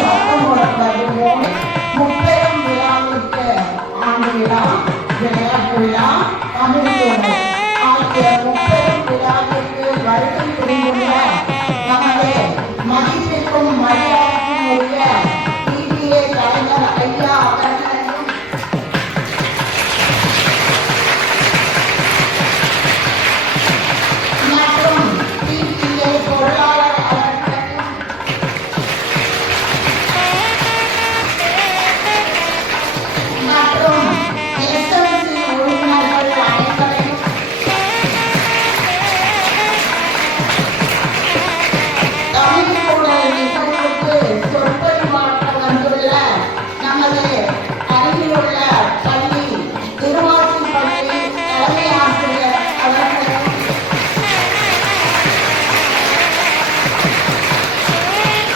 சத்தம் போடப்படும் முப்பெரும் விழாவிற்கு ஆண்டு விழா, விளையாட்டு விழா, தமிழ் விழா ஆகிய முப்பெரும் விழாவிற்கு வருகை புரிந்துள்ள நமது மதிப்பிற்கும் மரியாதைக்கும் உரிய டிடிஏ தலைவர் ஐயா அவர்களையும் மற்றும் டிடிஏ பொருளாளர் அவர்களையும் மற்றும் எஸ்எம்சி உறுப்பினர்கள் அனைவரையும் தமிழ்கூட நிகழ்வுக்கு சொற்பொழிவாற்ற வந்துள்ள நமது அருகிலுள்ள பள்ளி திருவாச்சிப்பள்ளி தலைமை ஆசிரியர் அவர்களையும்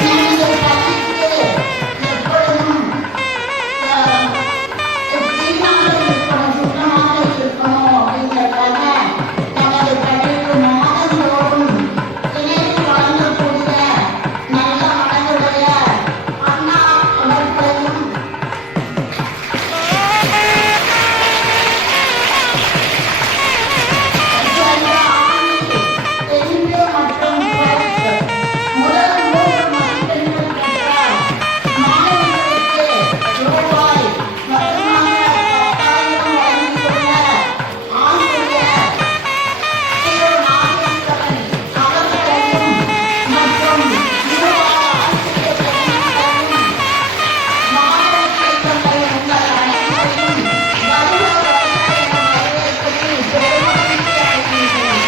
நமது பள்ளிக்கு எப்பொழுதும் கிளீனாக இருக்கணும், சுத்தமாக இருக்கணும் அப்படிங்கிறதுக்காக நமது பள்ளிக்கு மாதந்தோறும் இணைந்து வழங்கக்கூடிய நல்ல மனதுடைய அண்ணா அவர்களையும் சென்ற ஆண்டில் தெலுங்கு மற்றும் குவைத் முதல் 3 மதிப்பெண்கள் பெற்ற மாணவர்களுக்கு ரூபாய் வருமான 10,000 வழங்கியுள்ள ஆசிரியர் திரு நாகேஸ்வரன் அவர்களையும் மற்றும் நிர்வாக ஆசிரியர் பெருமக்களையும் மாணவ செல்வங்கள் உங்கள் அனைவரையும் வருக வருக என வரவேற்பதில் பெருமகிழ்ச்சி அடைகின்றேன்.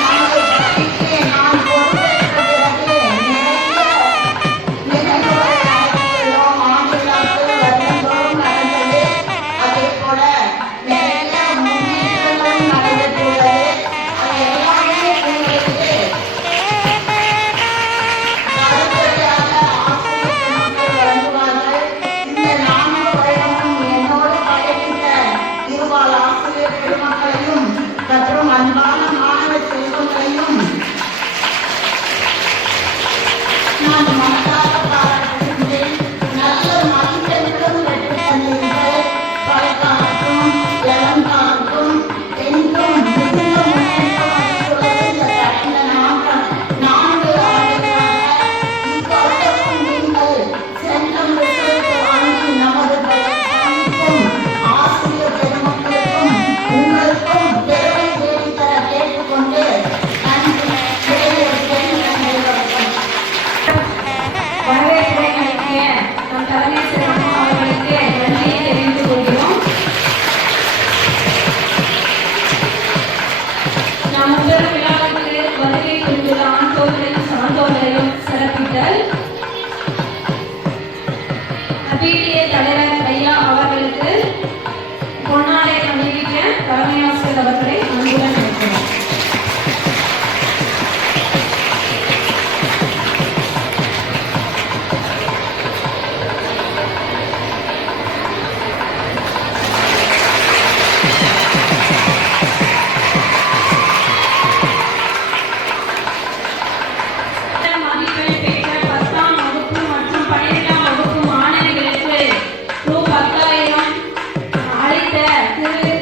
நமது பள்ளிக்கு நான் பொறுப்பேற்ற பிறகு நிறைய நிகழ்வுகளை நடத்தியுள்ளோம். ஆண்டு விழாக்கள் வருடந்தோறும் நடந்தது. அதேபோல நிறைய முன்னேற்றங்களும் நடைபெற்றுள்ளது. அது எல்லாமே உங்களுக்கு கருத்துரையாக ஆசிரியர் பெருமக்கள் வழங்குவார்கள். இந்த 4 வருடமும் என்னோடு பயணித்த இருபால் ஆசிரியர் பெருமக்களையும் மற்றும் அன்பான மாணவ செல்வங்களையும் நான் மனதார பாராட்டுகின்றேன். நல்ல மதிப்பெண்களும் பெற்று தந்தீர்கள். பழைக்காலத்தும் இளங்காலத்தும் என்றும் மிகுந்த முன்னேற்றம் அடைந்துள்ளது இந்த கடந்த 4 ஆண்டுகளாக. இவ்வருடமும் நீங்கள் சென்டம் ரிசல்ட் வாங்கி நமது பள்ளிக்கும் ஆசிரியர் பெருமக்களுக்கும் உங்களுக்கும் பெருமை தேடித்தர கேட்டுக்கொண்டு நன்றி. விடைபெறுகிறேன். நன்றி, வணக்கம். வரவேற்புரை நடத்திய நம் தலைமை சிறப்பு அவர்களுக்கு நன்றியை தெரிவித்துக் கொள்கிறோம். நம் முதல் விழாவுக்கு வருகை புரிந்துள்ள ஆண்டோர்களையும் சான்றோர்களையும் சிறப்பித்தல். பிடிஏ தலைவர் ஐயா அவர்களுக்கு பொன்னாடை அணிவிக்க தலைமை ஆசிரியர் அவர்களை அன்புடன் அழைக்கிறோம். மதிப்பெண் பெற்ற 10ஆம் வகுப்பு மற்றும் 12ஆம் வகுப்பு மாணவிகளுக்கு ரூ. 10,000 அளித்த திரு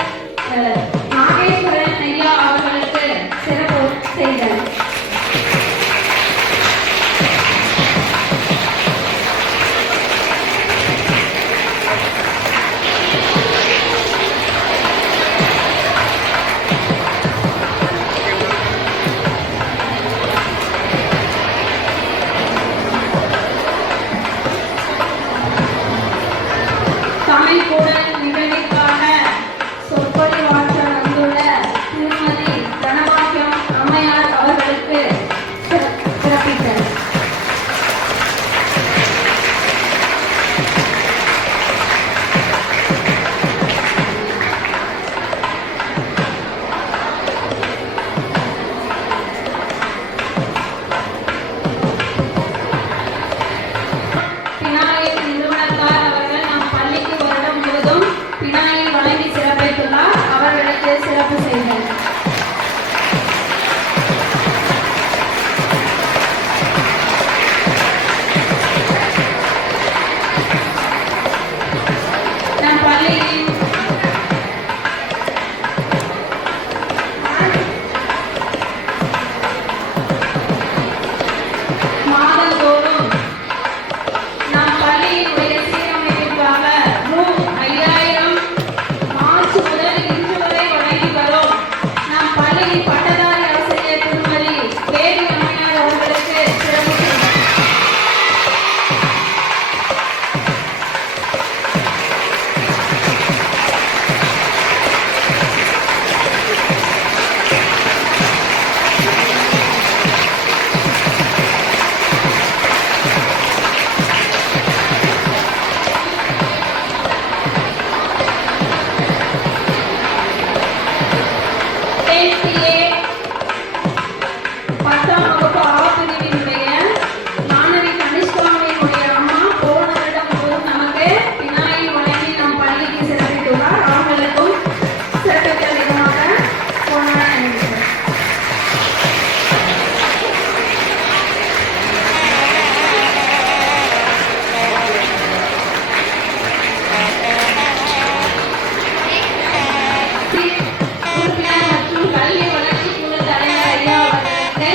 உறுப்பினர் மற்றும் கல்வி வளர்ச்சி குழு தலைவர் ஐயா அவர்களுக்கு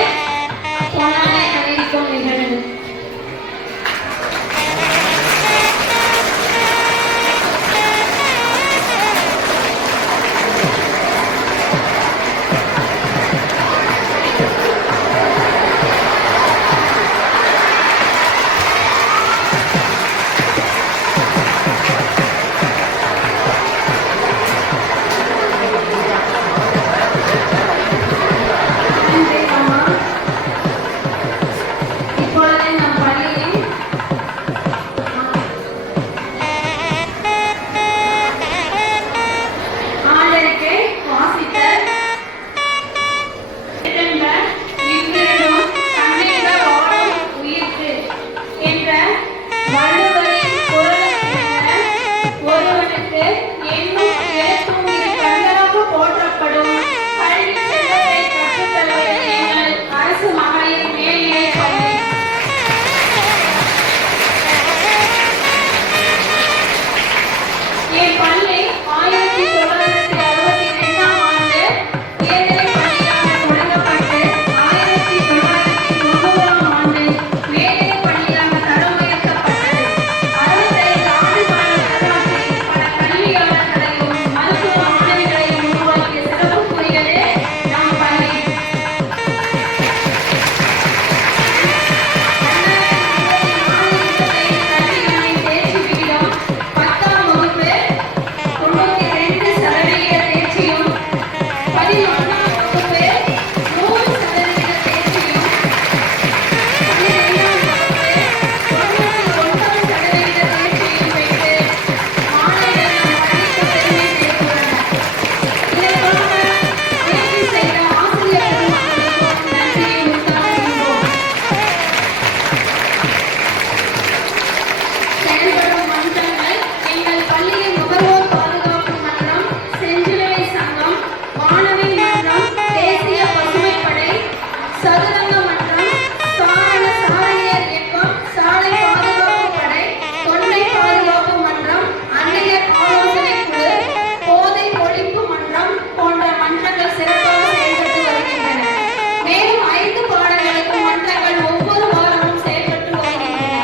பொன்னாடை அணிவிக்கும் நிகழ்வு. நன்றி அம்மா. இப்பொழுது நம் பள்ளியின் ஆண்டறிக்கை வாசித்த இவ்விருடும் தன்னிட வாழும் உயிர்க்கு என்ற வள்ளுவரின் குறளுக்கென ஒருவனுக்கு என்னும் எழுத்தும் இரு கண்களாக போற்றப்படும் கல்வி செல்வத்தை கற்றுத் தருவது எங்கள் அரசு மகளிர் மேல்நிலைப் பள்ளி. என் பள்ளி 1962ஆம் ஆண்டு உயர்நிலைப் பள்ளியாக தொடங்கப்பட்டு 1990ஆம் ஆண்டு மேல்நிலைப் பள்ளியாக தரம் உயர்த்தப்பட்டது. 65 ஆண்டு கால வரலாற்றில் பல கல்வியாளர்களையும் மருத்துவ மாணவிகளையும் உருவாக்கிய சிறப்புக்குரியது நம் பள்ளி. 2024-25 கல்வியாண்டின் தேர்ச்சி விகிதம் 10ஆம் வகுப்பு 92% தேர்ச்சியும், 11ஆம் வகுப்பு 100% தேர்ச்சியும், 12ஆம் வகுப்பு 99% தேர்ச்சியும் பெற்று மாணவர்கள் நம் பள்ளிக்கு பெருமை சேர்த்துள்ளனர். இதற்காக முயற்சி செய்த ஆசிரியர் பெருமக்களுக்கும் நன்றியை உரித்தாக்குகின்றோம். செயல்படும் மன்றங்கள் எங்கள் பள்ளியின் நுகர்வோர் பாதுகாப்பு மன்றம், செஞ்சிலுவை சங்கம், மாணவி மன்றம், தேசிய பசுமைப்படை, சதுரங்க மன்றம், சாரணியர் இயக்கம், சாலை பாதுகாப்பு படை, தொண்டை பாதுகாப்பு மன்றம், அன்னையர் ஆலோசனை குழு, போதை ஒழிப்பு மன்றம் போன்ற மன்றங்கள் சிறப்பாக செயல்பட்டு வருகின்றன. மேலும் 5 பாடங்களுக்கு மன்றங்கள் ஒவ்வொரு வாரமும் செயல்பட்டு வருகின்றன.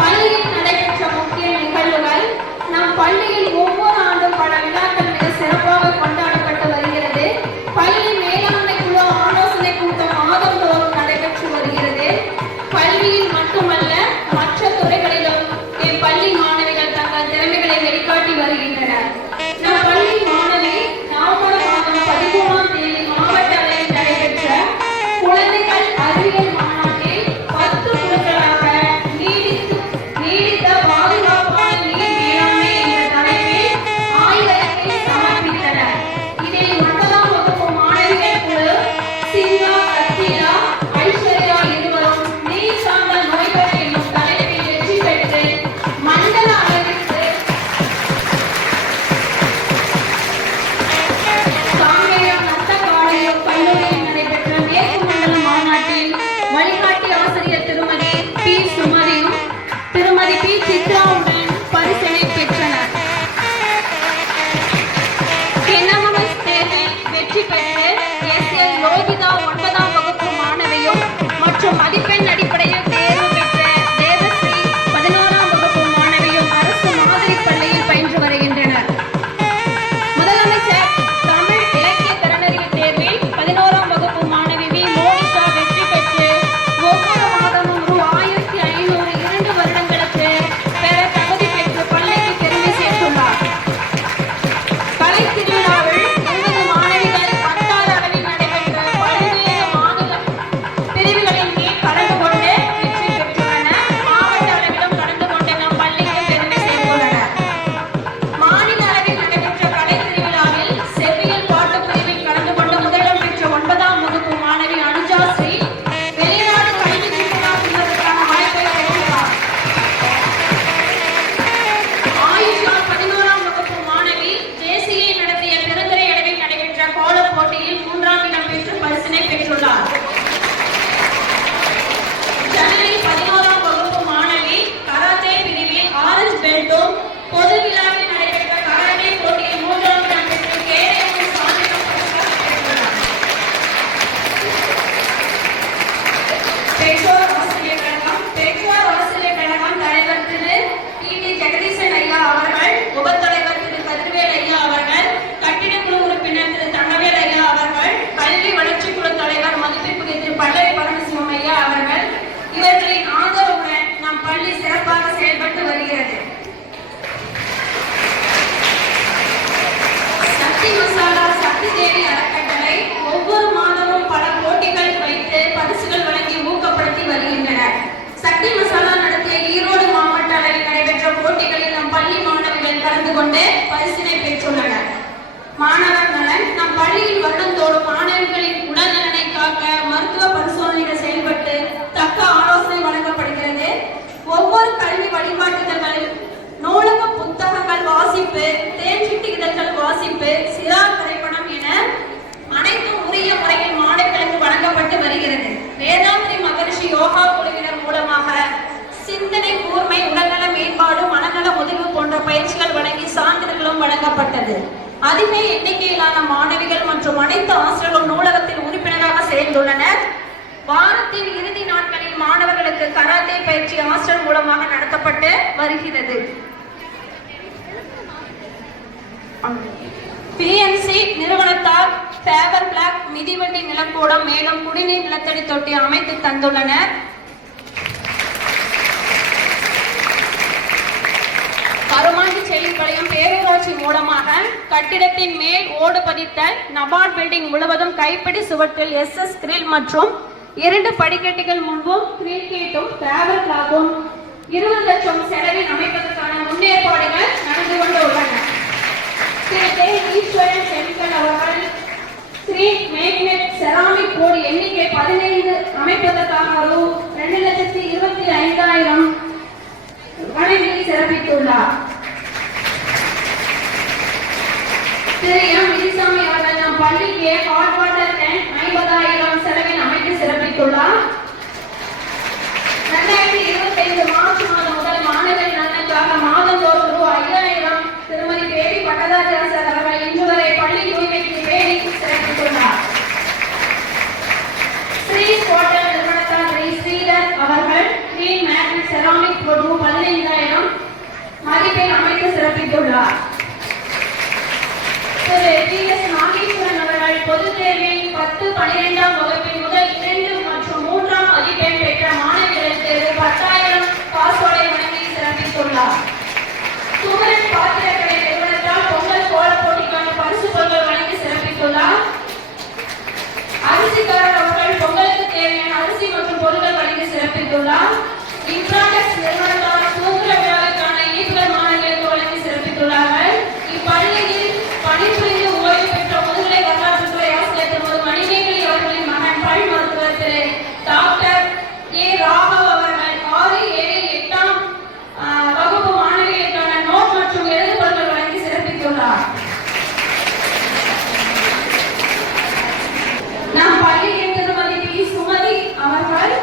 பள்ளியில் நடைபெற்ற முக்கிய நிகழ்வுகள். நம் பள்ளியில் ஒவ்வொரு ஆண்டும் பல விழாக்கள் மிக சிறப்பாக கொண்டாடப்பட்டு வருகிறது. பள்ளி மேலாண்மை குழு ஆலோசனை கூட்டம் மாதந்தோறும் நடைபெற்று வருகிறது. கல்வியில் மட்டுமல்ல மற்ற துறைகளிலும் என் பள்ளி மாணவிகள் தங்கள் திறமைகளை வெளிக்காட்டி வருகின்றனர். நம் பள்ளி மாணவி நவம்பர் மாதம் 13ஆம் தேதி மாவட்ட அளவில் நடைபெற்ற குழந்தைகள் அறிவியல் மாநாட்டில் 10 குழுக்களாக நீடித்த பாதுகாப்பான நீர் மேலாண்மை என்ற தலைப்பில் ஆய்வறிக்கை சமர்ப்பித்தனர். இதில் 9ஆம் வகுப்பு மாணவிகள் குழு சிங்கா, கத்திலா, ஐஸ்வர்யா இருவரும் நீர் சார்ந்த நோய்கள் என்னும் தலைப்பில் வெற்றி பெற்று மண்டல அளவிற்கு காங்கேயம் நத்தக்காளியூர் கல்லூரியில் நடைபெற்ற மேற்கு மண்டல மாநாட்டில் வழிகாட்டி ஆசிரியர் திருமதி பி. சுமதியும் திருமதி பி. சித்ராவுடன் பரிசினை பெற்றனர். என்எம்எஸ் தேர்வில் வெற்றி பெற்று எஸ்.எல். யோகிதா 9ஆம் வகுப்பு மாணவியும் மற்றும் மதிப்பெண் அடிப்படையில் தேர்வு பெற்ற தேவஸ்ரீ 11ஆம் வகுப்பு மாணவியும் அரசு மாதிரி பள்ளியில் பயின்று வருகின்றனர். முதலமைச்சர் தமிழ் இலக்கிய திறனறிவு தேர்வில் 11ஆம் வகுப்பு மாணவி வி. மோனிகா வெற்றி பெற்று ஒவ்வொரு மாதமும் ரூ. 1500 2 வருடங்களுக்கு பெற தகுதி பெற்று பள்ளிக்கு பெருமை சேர்த்துள்ளார். கலைத் திருவிழாவில் 20 மாணவிகள் வட்டார அளவில் நடைபெற்ற பல்வேறு மாநில தேடி அறக்கட்டளை ஒவ்வொரு மாதமும் பல போட்டிகள் வைத்து பரிசுகள் வழங்கி ஊக்கப்படுத்தி வருகின்றனர். சக்தி மசாலா நடத்திய ஈரோடு மாவட்ட அளவில் நடைபெற்ற போட்டிகளில் நம் பள்ளி மாணவிகள் கலந்து கொண்டு பரிசினை பெற்றுள்ளனர். மாணவர் நலன் நம் பள்ளியில் வருடந்தோறும் மாணவர்களின் உடல் நலனை காக்க மருத்துவ பரிசோதனைகள் செயல்பட்டு தக்க ஆலோசனை வழங்கப்படுகிறது. ஒவ்வொரு கல்வி வழிகாட்டுதல்களில் நூலக புத்தகங்கள் வாசிப்பு, தேன்சிட்டு இதழ்கள் வாசிப்பு, சிறார் திரைப்படம் என அனைத்தும் உரிய முறையில் மாணவர்களுக்கு வழங்கப்பட்டு வருகிறது. வேதாந்திரி மகரிஷி யோகா குழுவினர் மூலமாக சிந்தனை கூர்மை, உடல்நல மேம்பாடு, மனநல முதிர்வு போன்ற பயிற்சிகள் வழங்கி சான்றிதழ்களும் வழங்கப்பட்டது. அதிக எண்ணிக்கையிலான மாணவிகள் மற்றும் அனைத்து ஆசிரியர்களும் நூலகத்தில் உறுப்பினராக சேர்ந்துள்ளனர். வாரத்தின் இறுதி நாட்களில் மாணவர்களுக்கு கராத்தே பயிற்சி ஆசிரியர் மூலமாக நடத்தப்பட்டு வருகிறது. பிஎன்சி நிறுவனத்தால் ஃபேவர் பிளாக் மிதிவண்டி நிலக்கூடம் மேலும் குடிநீர் நிலத்தடி தொட்டி அமைத்து தந்துள்ளனர். கருமாண்டி செழிப்பாளையம் பேரூராட்சி மூலமாக கட்டிடத்தின் மேல் ஓடு பதித்தல், நபார்ட் பில்டிங் முழுவதும் கைப்பிடி சுவற்றில் SS கிரில் மற்றும் 2 படிக்கட்டுகள் முன்பும் கிரில் கேட்டும் ஃபேவர் பிளாக்கும் 20 லட்சம் செலவில் அமைப்பதற்கான முன்னேற்பாடுகள் நடந்து கொண்டு உள்ளன. திரு கே. ஈஸ்வரன் செல்கன் அவர்கள் ஸ்கிரீன் மேக்னெட் செராமிக் போர்டு எண்ணிக்கை 15 அமைப்பதற்காக ரூ. 2,25,000 வழங்கி சிறப்பித்துள்ளார். திரு எம். விஜயசாமி அவர்கள் நம் பள்ளிக்கு ஹாட் வாட்டர் டேங்க் 50,000 செலவில் அமைத்து சிறப்பித்துள்ளார். 2025 மார்ச் மாதம் முதல் மாணவர் நலனுக்காக மாதந்தோறும் ரூ. 5,000 திருமதி பேரி பட்டதாரி அரசர் அவர்கள் இன்று வரை பள்ளி தூய்மைக்கு பேணி சிறப்பித்துள்ளார். ஸ்ரீ ஹோட்டல் நிறுவனத்தார் ஸ்ரீ ஸ்ரீதர் அவர்கள் கிரீன் மேக்னெட் செராமிக் ரூ. 15,000 மதிப்பில் அமைத்து சிறப்பித்துள்ளார். திரு டி.எஸ். நாகேஸ்வரன் அவர்கள் பொதுத் தேர்வில் 10, 12ஆம் வகுப்பில் முதல் 2 மற்றும் 3ஆம் மதிப்பெண் பெற்ற மாணவிகளுக்கு ரூ. 10,000 காசோலை வழங்கி சிறப்பித்துள்ளார். குமரன் பாத்திரக்கடை நிறுவனத்தால் பொங்கல் கோல போட்டிக்கான பரிசு பொருட்கள் வழங்கி சிறப்பித்துள்ளார். அரிசிக்காரர் அவர்கள் பொங்கலுக்கு தேவையான அரிசி மற்றும் பொருட்கள் வழங்கி சிறப்பித்துள்ளார். இன்ட்ராடெக்ஸ் நிறுவனத்தால் சுதந்திர விழாவிற்கான ஈஸ்வர் மாணவர்களுக்கு வழங்கி சிறப்பித்துள்ளார்கள். இப்பள்ளியில் பணிபுரிந்து ஓய்வு பெற்ற முதுகலை வரலாற்றுத்துறை ஆசிரியர் திருமதி மணிமேகலை அவர்களின் மகன் பல் மருத்துவர் திரு டாக்டர் ஏ. ராகவ் அவர்கள் 6, 7, 8ஆம் வகுப்பு மாணவிகளுக்கான நோட் மற்றும் எழுது பொருட்கள் வழங்கி சிறப்பித்துள்ளார். நம் பள்ளியின் திருமதி பி. சுமதி அவர்கள்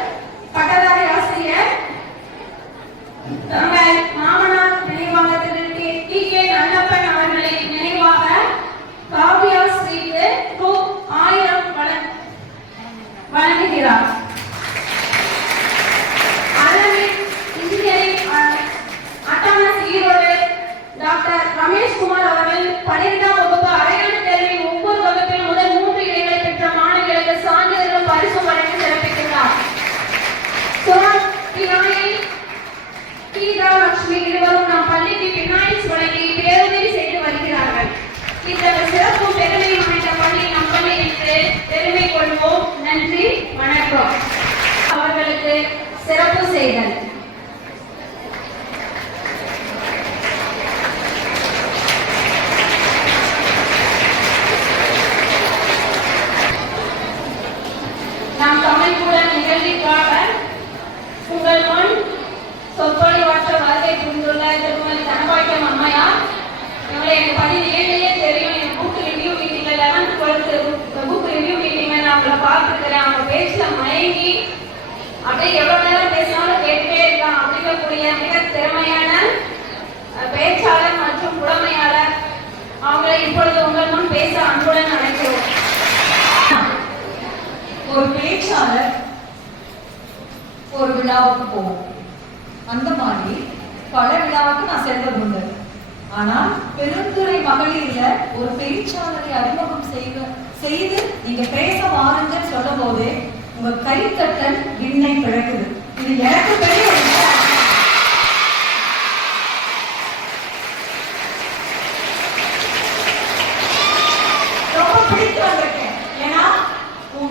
பட்டதாரி ஆசிரியர் தங்கள் மாமனார் நினைவாக திரு டி. கே. நல்லப்பன் அவர்களின் நினைவாக காவியா ஸ்ரீக்கு ரூ. 1000 வழங்குகிறார். Aravind engineering autonomous Erode doctor Ramesh Kumar அவர்கள் 12ஆம் வகுப்பு அரையாண்டு தேர்வில் ஒவ்வொரு வகுப்பில் முதல் 3 இடங்களை பெற்ற மாணவிகளுக்கு சான்றிதழும் பரிசும் வழங்கி சிறப்பித்துள்ளார். லட்சுமி இருவரும் நம் பள்ளிக்கு பினாயில்ஸ் வழங்கி பேருதவி செய்து வருகிறார்கள். இத்தகைய சிறப்பும் பெருமையும் அமைந்த பள்ளி நம் பள்ளி என்று பெருமை கொள்வோம். நன்றி, வணக்கம். அவர்களுக்கு சிறப்பு செய்தல். நாம் தமிழ் கூட நிகழ்ச்சிக்காக உங்கள் முன் சொற்பொழிவாற்ற வருகை புரிந்துள்ள திருமதி தனபாக்கியம் அம்மையார். இவங்களை எனக்கு 17 தெரியும். என் புக் ரிவ்யூ மீட்டிங்ல 11th 12th புக் ரிவ்யூ மீட்டிங்ல நான் அவங்களை பார்த்துக்கிறேன். அவங்க பேச்சுல மயங்கி அப்படியே எவ்வளவு நேரம் பேசினாலும் கேட்டே இருக்கலாம். அப்படிங்கக்கூடிய மிக திறமையான பேச்சாளர் மற்றும் புலமையாளர். அவங்களை இப்பொழுது உங்கள் முன் பேச அன்புடன் அழைக்கிறோம். ஒரு பேச்சாளர் ஒரு விழாவுக்கு போவோம். அந்த மாதிரி பல விழாவுக்கு நான் செல்வது உண்டு. ஆனால் பெருந்துறை மகளிர்ல ஒரு பேச்சாளரை அறிமுகம் செய்து நீங்க பேச வாருங்க சொல்லும் போது உங்க கைத்தட்டல் விண்ணை பிழக்குது. இது எனக்கு பெரிய ரொம்ப பிடிக்கும்.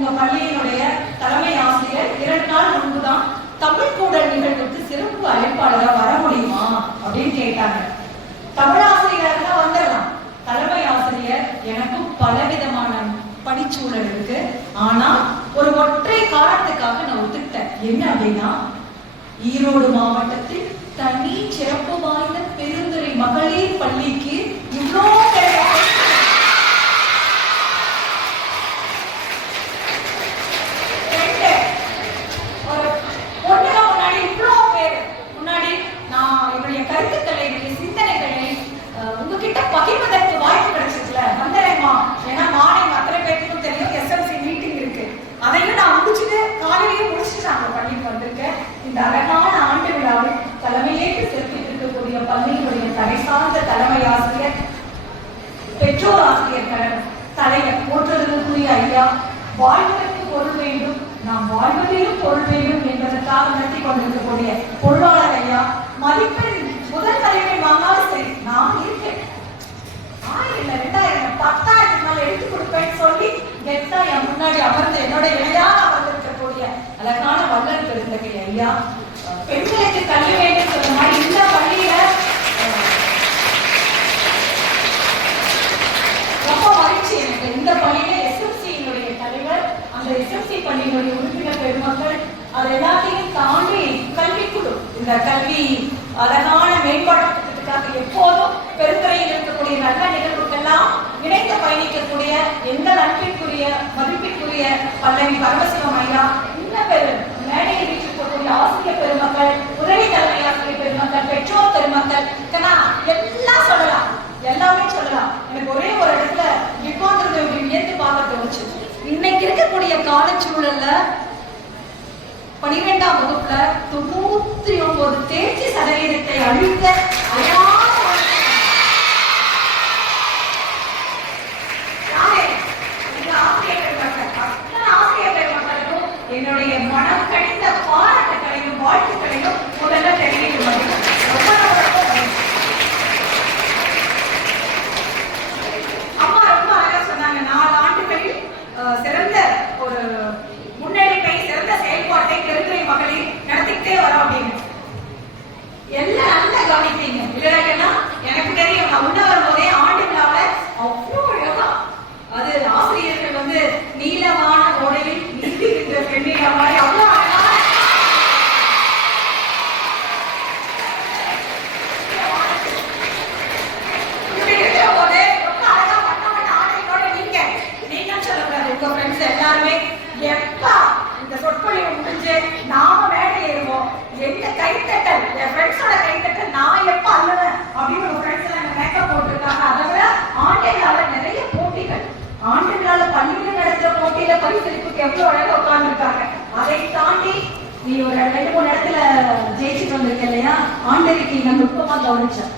உங்க பள்ளியினுடைய தலைமை ஆசிரியர் 2 நாள் முன்புதான் தமிழ் கூடல் நிகழ்வுக்கு சிறப்பு அழைப்பாளராக வர முடியுமா அப்படின்னு கேட்டாங்க. தமிழ் ஆசிரியர் தான் வந்துடலாம். தலைமை ஆசிரியர் எனக்கும் பலவிதமான பணிச்சூழல் இருக்கு. ஆனா ஒரு ஒற்றை காரணத்துக்காக நான் ஒத்துக்கிட்டேன். என்ன அப்படின்னா, ஈரோடு மாவட்டத்தில் தனி சிறப்பு வாய்ந்த பெருந்துறை மகளிர் பள்ளிக்கு இவ்வளோ கருத்துக்களை, சிந்தனைகளை உங்ககிட்ட பகிர்வதற்கு வாய்ப்பு கிடைச்சிருக்கல. வந்துடுறேம்மா, ஏன்னா நாளைக்கு அத்தனை பேருக்கும் தெரியும் எஸ்எல்சி மீட்டிங் இருக்கு. அதையும் நான் முடிச்சுட்டு காலையிலேயே முடிச்சுட்டு நாங்கள் பள்ளிக்கு வந்திருக்கேன். இந்த அழகான ஆண்டு விழாவில் தலைமையேற்று சிறப்பித்திருக்கக்கூடிய பள்ளியினுடைய தலை சார்ந்த தலைமை ஆசிரியர், பெற்றோர் ஆசிரியர் தலைவர் போற்றுதலுக்குரிய ஐயா, வாழ்வதற்கு பொருள் வேண்டும், நாம் வாழ்வதிலும் பொருள் வேண்டும் என்பதற்காக நடத்தி கொண்டிருக்கக்கூடிய பொருளாளர் ஐயா, மதிப்பெண் முதல் தலைமை வாங்காலும் சரி நான் இருக்கேன், 1000 2000 10,000 மேல எடுத்து கொடுப்பேன்னு சொல்லி கெத்தா என் முன்னாடி அமர்ந்து என்னோட இணையாக அமர்ந்திருக்கக்கூடிய அழகான வள்ளல் பெருந்தகை ஐயா, பெண்களுக்கு கல்வி வேண்டும் சொல்ற மாதிரி இந்த பள்ளியில ரொம்ப மகிழ்ச்சி எனக்கு. இந்த பள்ளியில எஸ்எம்சியினுடைய தலைவர், அந்த எஸ்எம்சி பள்ளியினுடைய உறுப்பினர் பெருமக்கள், அது எல்லாத்தையும் தாண்டி கல்விக்குழு, இந்த கல்வி அழகான மேம்பாட்டுக்காக எப்போதும் பெருந்துறையில் இருக்கக்கூடிய நல்ல நிகழ்வுக்கெல்லாம் இணைந்து பயணிக்கக்கூடிய எங்கள் அன்பிற்குரிய மதிப்பிற்குரிய பல்லவி பரமசிவம் ஐயா, இன்னும் மேடையில் வீட்டிருக்கக்கூடிய ஆசிரியர் பெருமக்கள், உதவி தலைமை ஆசிரியர் பெருமக்கள், பெற்றோர் பெருமக்கள், எல்லாம் சொல்லலாம், எல்லாமே சொல்லலாம். எனக்கு ஒரே ஒரு இடத்துல இப்படி நேர்த்து பார்க்க தோணுச்சு. இன்னைக்கு இருக்கக்கூடிய காலச்சூழல்ல 12ஆம் வகுப்புல 99 தேர்ச்சி சதவீதத்தை அளித்த ஆசிரியர்களுக்கும் என்னுடைய மனம் கணிந்த பாராட்டுகளையும் வாழ்த்துக்களையும் முதல்ல தெரிவிக்கும். அம்மா ரொம்ப அழகா சொன்னாங்க, 4 ஆண்டுகளில் சிறந்த ஒரு முன்னெடுப்பை, சிறந்த செயல்பாட்டை பெருந்துறை மகளிர் நடத்திக்கிட்டே வரோம் அப்படின்னு. எல்லாம் நல்லா கவனிப்பீங்க இல்லைன்னா, எனக்கு தெரியும் நான் உள்ள வரும்போதே ஆண்டு விழாவில் அவ்வளோ அழகா, அது ஆசிரியர்கள் வந்து நீளமான ஓடையில் நீந்துகின்ற பெண்ணின மாதிரி அவ்வளோ அழகா போது ரொம்ப அழகா பண்ண ஆடையோட நீங்க சொல்லக்கூடாது. உங்க ஃப்ரெண்ட்ஸ் எல்லாருமே எப்பா இந்த சொற்பொழிவு முடிஞ்சு நாம மேடை ஏறுவோம், எங்க கைத்தட்டல், என் ஃப்ரெண்ட்ஸோட கைத்தட்டல் நான் எப்ப அல்லவேன் அப்படின்னு ஒரு ஃப்ரெண்ட்ஸ் எல்லாம் மேக்கப் போட்டிருக்காங்க. அதை விட ஆண்டு விழாவில் நிறைய போட்டிகள், ஆண்டு விழாவில் பள்ளியில் நடத்துற போட்டியில பரிசளிப்புக்கு எவ்வளவு அழகா உட்கார்ந்துருக்காங்க. அதை தாண்டி நீ ஒரு 2-3 இடத்துல ஜெயிச்சுட்டு வந்திருக்க இல்லையா, ஆண்டறிக்கை நான் நுட்பமா கவனிச்சேன்.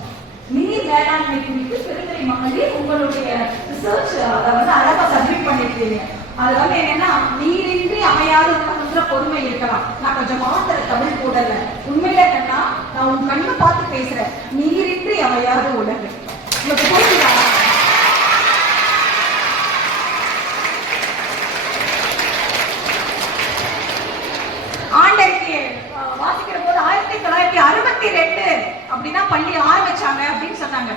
நீர் வேளாண்மை குறித்து பெருந்துறை மகளிர் உங்களுடைய ரிசர்ச் அதை வந்து அழகா சப்மிட் பண்ணிருக்கீங்க. அது வந்து என்னன்னா, நீரின்றி அமையாத உலகம்ன்ற பொறுமை இருக்கலாம். நான் கொஞ்சம் மாத்திர தமிழ் கூடல, உண்மையில என்னன்னா நான் உன் கண்ணை பார்த்து பேசுறேன், நீரின்றி அமையாத உலகம். உங்களுக்கு புரியுதா? ஆண்டறிக்கை வாசிக்கிற போது 1962 அப்படின்னா பள்ளி ஆரம்பிச்சாங்க அப்படின்னு சொன்னாங்க.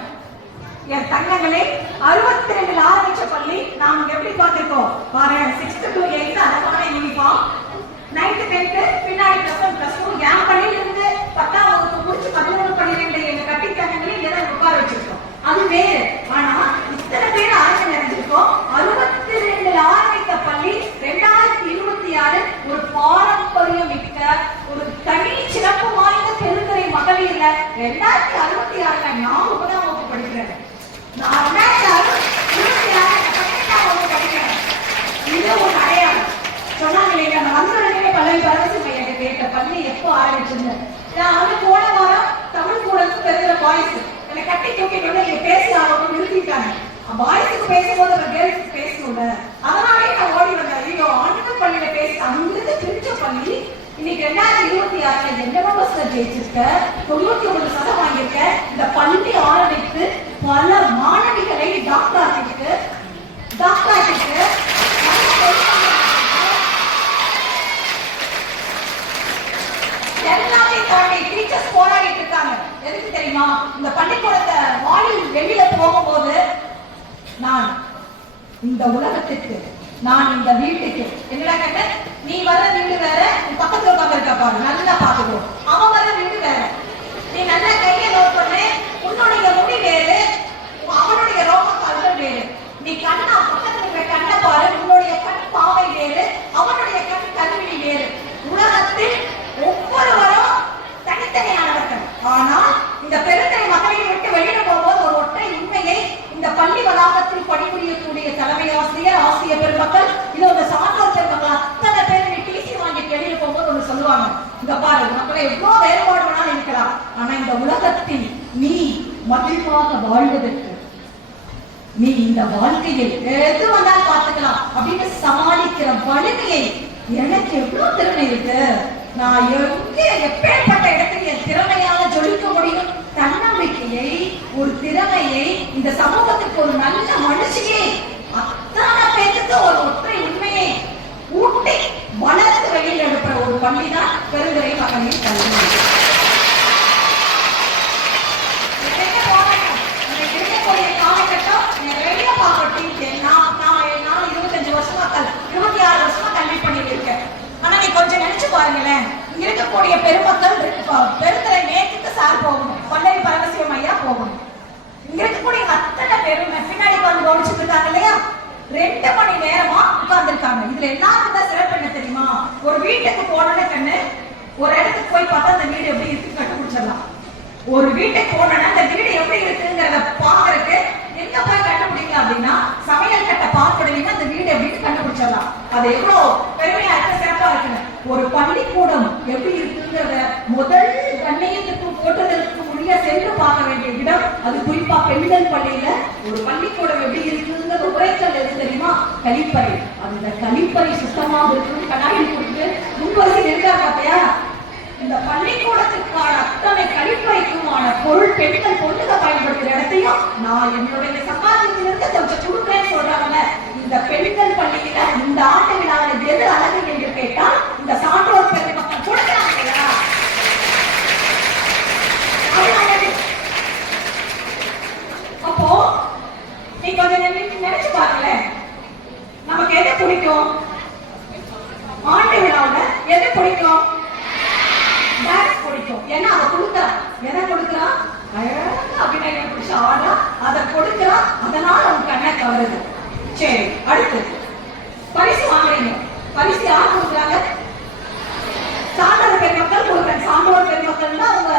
என் தங்கங்களே, 62 ஆரம்பிச்ச பள்ளி நாம எப்படி பார்த்திருக்கோம் பாரு. 6th to 8th அழகான யூனிஃபார்ம், 9th 10th பின்னாடி +1+2. என் பள்ளியில இருந்து 10ஆம் வகுப்பு முடிச்சு 11 12 எங்க கட்டி தங்கங்களே இங்கே உட்கார வச்சிருக்கோம். அது வேறு. ஆனா இத்தனை பேர் ஆரம்பி நிறைஞ்சிருக்கோம். 62 ஆரம்பித்த பள்ளி 2026 ஒரு பாரம்பரியம் மிக்க ஒரு தனி சிறப்பு வாய்ந்த பெருந்துறை மகளிர்ல 2066 நான் 9ஆம் வகுப்பு படிக்கிறேன். நான் 2026 படிக்கிறேன். இது ஒரு அடையாளம். சொன்னாங்க இல்லையா, வந்தோடனே பல்லவி பரவசியம் எனக்கு கேட்ட பள்ளி எப்போ ஆரம்பிச்சுன்னு. நான் வந்து போன வாரம் தமிழ் கூடலுக்கு தெரிஞ்ச பாய்ஸ் என்னை கட்டி தூக்கிட்டு இங்க பேசலாம் நிறுத்திட்டாங்க. பாய்ஸுக்கு பேசும்போது ஒரு கேர்ள்ஸுக்கு பேசணும்ல, அதனாலே நான் ஓடி வந்தேன். ஐயோ, ஆண்கள் பள்ளியில பேச அங்கிருந்து பிரிச்ச பள்ளி இன்னைக்கு 2026 என்னவோ ஜெயிச்சிருக்க, 99% வாங்கியிருக்க. இந்த பள்ளி ஆரம்பித்து பல மாணவிகளை டாக்டர் இந்த உலகத்துக்கு, நான் இந்த வீட்டுக்கு. என்னடா கேட்ட, நீ வர வீடு வேற, நீ பக்கத்துல உட்கார்ந்து இருக்க பாரு, நல்லா பாத்துக்கோ. அவன் வர வீடு வேற. நீ நல்லா கையை நோட் பண்ணு. உன்னுடைய முடி வேறு, அவனுடைய ரோமக்கால்கள் வேறு. நீ கண்ணா பக்கத்துல இருக்கிற கண்ணை பாரு, உன்னுடைய கண் பாவை வேறு, அவனுடைய கண் கல்வி வேறு. உலகத்தில் ஒவ்வொருவரும் தனித்தனியானவர்கள். ஆனால் இந்த பெருந்தரை மக்களை விட்டு வெளியிட போகும்போது ஒரு ஒற்றை உண்மையை இந்த பள்ளி வளாகத்தில் பணிபுரியக்கூடிய தலைமை ஆசிரியர், ஆசிரியர் பெருமக்கள், இது ஒரு சான்றோர் பெருமக்கள் அத்தனை பேர் டிசி வாங்கி வெளியில போகும்போது ஒன்று சொல்லுவாங்க, இங்க பாரு மக்களை எவ்வளவு வேறுபாடு வேணாலும் இருக்கலாம், ஆனா இந்த உலகத்தில் நீ மகிழ்வாக வாழ்வதற்கு, நீ இந்த வாழ்க்கையில் எது வந்தாலும் பார்த்துக்கலாம் அப்படின்னு சமாளிக்கிற வலிமையை எனக்கு எவ்வளவு திறமை இருக்கு. நான் எங்கே எப்பேற்பட்ட இடத்துக்கு என் திறமையால ஜொலிக்க முடியும். தன்னம்பிக்கையை, ஒரு திறமையை, இந்த சமூகத்துக்கு ஒரு நல்ல மனுஷியை, அத்தனை பேருக்கு ஒரு ஒற்றை உண்மையை ஊட்டி வளர்த்து வெளியில் எடுக்கிற ஒரு பள்ளிதான் பெருந்துறை மகளிர் கல்வி. காலகட்டம் நிறைய பாக்கட்டி 25 வருஷமா 26 வருஷமா கல்வி பண்ணிட்டு இருக்கேன். ஆனா நீ கொஞ்சம் நினைச்சு பாருங்களேன், இங்க இருக்கக்கூடிய பெருமக்கள் பெருந்துறை மேற்குக்கு சார் போகணும், கொண்டை பரமசிவம் ஐயா போகணும். இங்க இருக்கக்கூடிய அத்தனை பேரும் பின்னாடி வந்து கவனிச்சுட்டு இருக்காங்க இல்லையா, 2 மணி நேரமா உட்கார்ந்து இருக்காங்க. இதுல எல்லாரும் தான் சிறப்பு என்ன தெரியுமா, ஒரு வீட்டுக்கு போனோன்னு கண்ணு, ஒரு இடத்துக்கு போய் பார்த்தா அந்த வீடு எப்படி இருக்கு கண்டுபிடிச்சிடலாம். ஒரு வீட்டுக்கு போனோன்னா அந்த வீடு எப்படி இருக்குங்கிறத பாக்குறதுக்கு எங்க போய் கண்டுபிடிக்கலாம் அப்படின்னா, சமையல் கட்டை பார்க்கணும்னா அந்த வீடு எப்படின்னு கண்டுபிடிச்சிடலாம். அது எவ்வளவு பெருமையா இருக்க, சிறப்பா இருக்குன்னு. ஒரு பள்ளிக்கூடம் எப்படி இருக்குங்கிறத முதல் கண்ணையத்துக்கு போட்டதற்கு முடிய சென்று பார்க்க வேண்டிய இடம் அது. குறிப்பா பெண்கள் பள்ளியில ஒரு பள்ளிக்கூடம் எப்படி இருக்குங்கிற உரைக்கல் எது தெரியுமா, கழிப்பறை. அந்த கழிப்பறை சுத்தமாக இருக்குன்னு கண்ணாடி கொடுத்து முன்வரிசை இருக்கா பார்த்தியா. இந்த பள்ளிக்கூடத்திற்கான அத்தனை கழிப்பறைக்குமான பொருள் பெண்கள் பொண்ணுங்க பயன்படுத்துற இடத்தையும் நான் என்னுடைய சம்பாதியத்திலிருந்து கொஞ்சம் கொடுக்குறேன்னு சொல்றாங்க. இந்த பெண்கள் பள்ளியில இந்த ஆண்டு விழாவில் எது அழகு என்று கேட்டால் இந்த சான்றோர் பெருமக்கள் கொடுக்கிறாங்க. அப்போ நீ கொஞ்சம் நினைச்சு பாருங்களேன், நமக்கு எது பிடிக்கும், ஆண்டு விழாவில் எது பிடிக்கும், டான்ஸ் பிடிக்கும். ஏன்னா அதை கொடுக்குறான், எதை கொடுக்குறான், அபிநயம் பிடிச்ச ஆடா அதை கொடுக்குறான், அதனால அவன் கண்ணை கவருது. சரி, அடுத்து பரிசு வாங்குறீங்க. பரிசு யார் கொடுக்குறாங்க, சான்றோர் பெருமக்கள் கொடுக்குறாங்க. சான்றோர் பெருமக்கள் தான் அவங்க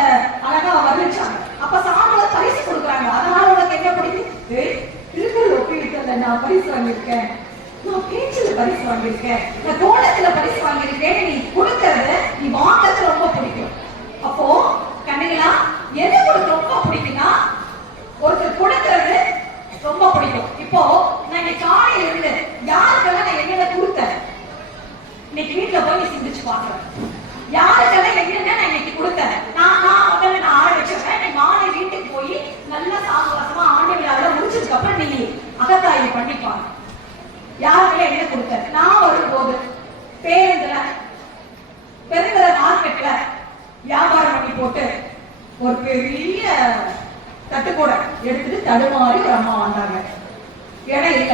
அழகா வர்ணிச்சாங்க. அப்ப சான்றோர் பரிசு கொடுக்குறாங்க, அதனால உனக்கு என்ன பிடிக்குது, திருக்குறள் ஒப்பிடுக்கல நான் பரிசு வாங்கியிருக்கேன், நான் பேச்சுல பரிசு வாங்கியிருக்கேன், நான் கோலத்துல பரிசு வாங்கியிருக்கேன். நீ கொடுக்கறது, நீ வாங்கறது ரொம்ப பிடிக்கும். அப்போ கண்ணுங்களா எது கொடுக்க ரொம்ப பிடிக்கும்னா, ஒருத்தர் கொடுக்கறது ரொம்ப பிடிக்கும். இப்போ நான் இன்னைக்கு காலையில இருந்து யாருக்கெல்லாம் நான் என்னென்ன கொடுத்தேன், இன்னைக்கு வீட்டுல போய் சிந்திச்சு பாக்குறேன். யாருக்கெல்லாம் என்னென்ன நான் இன்னைக்கு கொடுத்தேன், நான் ஆரம்பிச்சிருக்கேன். நீ மாலை வீட்டுக்கு போய் நல்லா சாகவாசமா ஆண்டு விழாவில் முடிச்சதுக்கு அப்புறம் நீ அகத்தாய்வு பண்ணிப்பாங்க. யாருக்குள்ள என்ன கொடுத்த, நான் வரும்போது பேருந்துல பெருந்துறை மார்க்கெட்ல வியாபாரம் பண்ணி போட்டு ஒரு பெரிய தட்டுக்கூட எடுத்துட்டு தடுமாறி ஒரு அம்மா வந்தாங்க. இடம் இல்ல,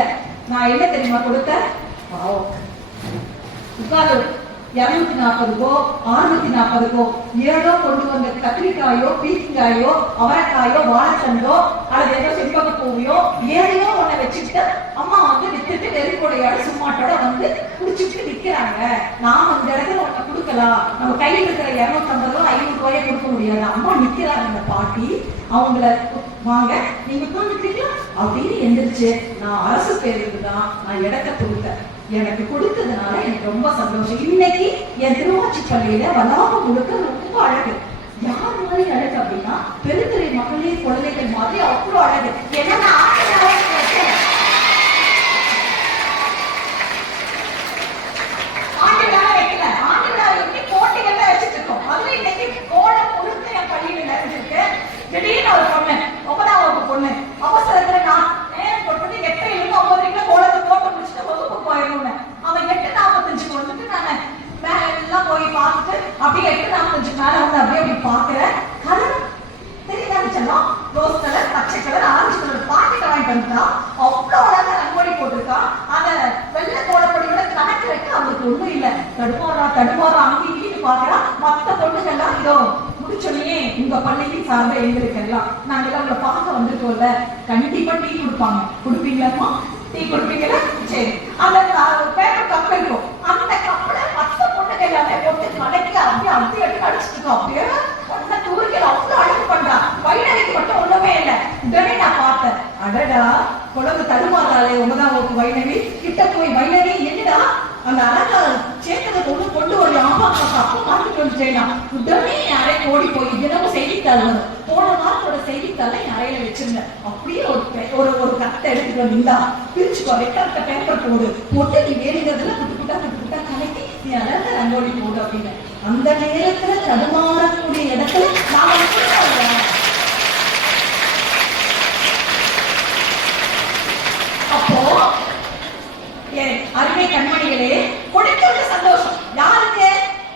நான் என்ன தெரியுமா கொடுத்தேன், உட்காரு 240க்கோ 640க்கோ ஏதோ கொண்டு வந்த கத்திரிக்காயோ பீர்க்காயோ அவரைக்காயோ வாழைத்தண்டோ அல்லது ஏதோ செம்பக பூவையோ ஏதையோ ஒன்ன வச்சுக்கிட்டு அம்மா வந்து வித்துட்டு நெருக்கொடையோட சும்மாட்டோட வந்து குடிச்சுட்டு நிக்கிறாங்க. நாம அந்த இடத்துல ஒன்ன கொடுக்கலாம், நம்ம கையில் இருக்கிற 250 500 ரூபாயை கொடுக்க முடியாது. அம்மா நிக்கிறாங்க, அந்த பாட்டி அவங்கள வாங்க நீங்க உட்காந்துக்கிறீங்களா அப்படின்னு எந்திரிச்சு, நான் அரசு பேருக்கு தான் நான் இடத்தை கொடுத்தேன். எனக்கு கொடுத்ததுனால எனக்கு ரொம்ப சந்தோஷம். இன்னைக்கு என் திருவாச்சி பள்ளியில வளாகம் முழுக்க ரொம்ப அழகு. யார் மாதிரி அழகு அப்படின்னா, பெருந்துறை மகளிர் குழந்தைகள் மாதிரி அவ்வளவு அழகு. ஏன்னா நான் ஆண்டு விழா வைக்கல, ஆண்டு விழா எப்படி போட்டிகள்ல வச்சுட்டு இருக்கோம். அதுல இன்னைக்கு கோலம் முழுக்க என் பள்ளியில நடந்துருக்கு. திடீர்னு ஒரு பொண்ணு 9ஆம் வகுப்பு பொண்ணு அவசரத்துல நான் நேரம் போட்டு 8:00 9:00 கோலத்தை போட்டு முடிச்சுட்டு வகுப்பு போயிடணும்னு அவன் 8:45 வந்துட்டு நான் மேல எல்லாம் போய் பார்த்துட்டு அப்படியே 8:45 மேல வந்து அப்படியே பாக்குறேன். கலர் தெரியாதுச்செல்லாம் ரோஸ் கலர், பச்சை கலர், ஆரஞ்சு கலர் பாக்கெட்டை வாங்கிட்டு தடுமாறா அங்கே இங்கிட்டு பாக்குறா. மத்த பொண்ணுங்கெல்லாம் இதோ முடிச்சோடனே உங்க பள்ளிக்கு சார்ந்த எங்களுக்கு எல்லாம் நாங்கெல்லாம் உங்களை பார்க்க வந்திருக்கோம்ல, கண்டிப்பா டீ கொடுப்பாங்க. கொடுப்பீங்களா? டீ கொடுப்பீங்களா? சரி. அந்த பேப்பர் கப் இருக்கும். அந்த கப்ல மத்த பொண்ணுங்க எல்லாமே போட்டு கலக்கி அப்படியே அடி அடிச்சுட்டு இருக்கோம். அப்படியே பொண்ணை தூரிகள் அவ்வளவு அழகு பண்றா. வைணவிக்கு மட்டும் ஒண்ணுமே இல்லை. உடனே நான் பார்த்தேன், அடடா குழம்பு தடுமாறாளே உங்கதான் வைணவி. கிட்ட போய் வைணவி என்னடா அந்த அழகா சேர்த்ததை கொண்டு ஒரு அப்போ மாட்டிட்டு வந்துட்டேனா. உடனே அறை ஓடி போய் தினமும் செய்தித்தாள் வரும். போன வாரத்தோட செய்தித்தாளை என் அறையில வச்சிருந்தேன். அப்படியே ஒரு கத்தை எடுத்துட்டு வந்தீங்களா, பிரிச்சுக்கோ, ரெட்ட பேப்பர் போட்டு நீ வேணுங்கிறதுல குட்டு கலக்கி நீ அழகா ரங்கோலி போடு அப்படின்னு. அந்த நேரத்துல தடுமாறக்கூடிய இடத்துல நான் அப்போ அருமை கண்மணிகளே கொடுத்த சந்தோஷம் யாருக்கு?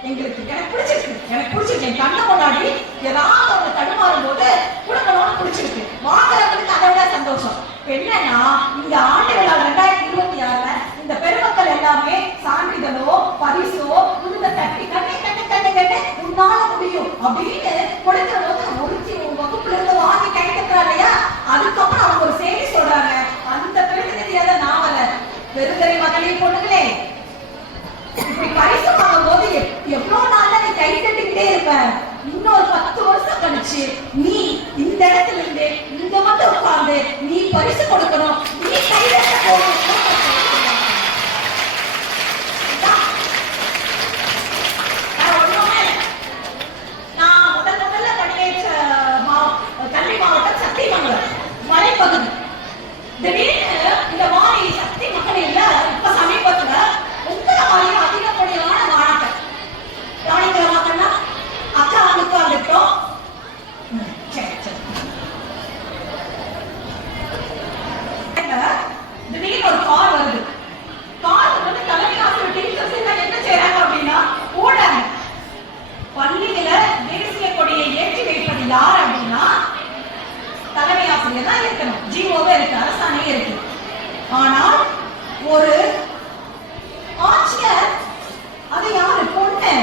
எங்களுக்கு. எனக்கு பிடிச்சிருக்கு. என் கண்ண முன்னாடி ஏதாவது அவங்க தடுமாறும் போது கொடுக்கணும்னு பிடிச்சிருக்கு. வாங்குறவங்களுக்கு அதை விட சந்தோஷம். என்னன்னா இந்த ஆண்டு விழா 2026 இந்த பெருமக்கள் எல்லாமே சான்றிதழோ பரிசோ புதுமை தட்டி கண்ணு உன்னால முடியும் அப்படின்னு கொடுக்கிற போது ஒருத்தி வகுப்புல இருந்து வாங்கி கைட்டுறா இல்லையா, அதுக்கப்புறம் அவங்க ஒரு செய்தி சொல்றாங்க. அந்த பிரதிநிதியால நாவல பெருந்தரை மகளிர் பொண்ணுங்களே, இப்படி பரிசு வாங்கும் போது எவ்வளவு நாள்ல நீ கை தட்டிக்கிட்டே இருப்ப. இன்னொரு 10 வருஷம் கழிச்சு நீ இந்த இடத்துல இருந்து இங்க மட்டும் உட்கார்ந்து நீ பரிசு கொடுக்கணும், நீ கை தட்ட போகணும். நான் முதல்ல படியேற்ற கல்வி மாவட்டம் சத்தியமங்கலம் மலைப்பகுதி. திடீர்னு இந்த மாதிரி சக்தி மகளிர்ல இப்ப சமீபத்துல உங்களை மாதிரி அதிகப்படியான மாணாக்கர் கவனிக்கிறமாக்கன்னா அக்கா அனுப்பா இருக்கட்டும். திடீர்னு ஒரு கால் வருது. கால் வந்து தலைமை ஆசிரியர் டீச்சர்ஸ் என்ன செய்யறாங்க அப்படின்னா ஓடாங்க. பள்ளியில தேசிய கொடியை ஏற்றி வைப்பது யார் அப்படின்னா தலைமை ஆசிரியர் தான் இருக்கணும். ஜிஓவே இருக்கு, அரசாணையே இருக்கு. ஆனால் ஒரு ஆட்சியர் அது யாரு? பொண்ணு.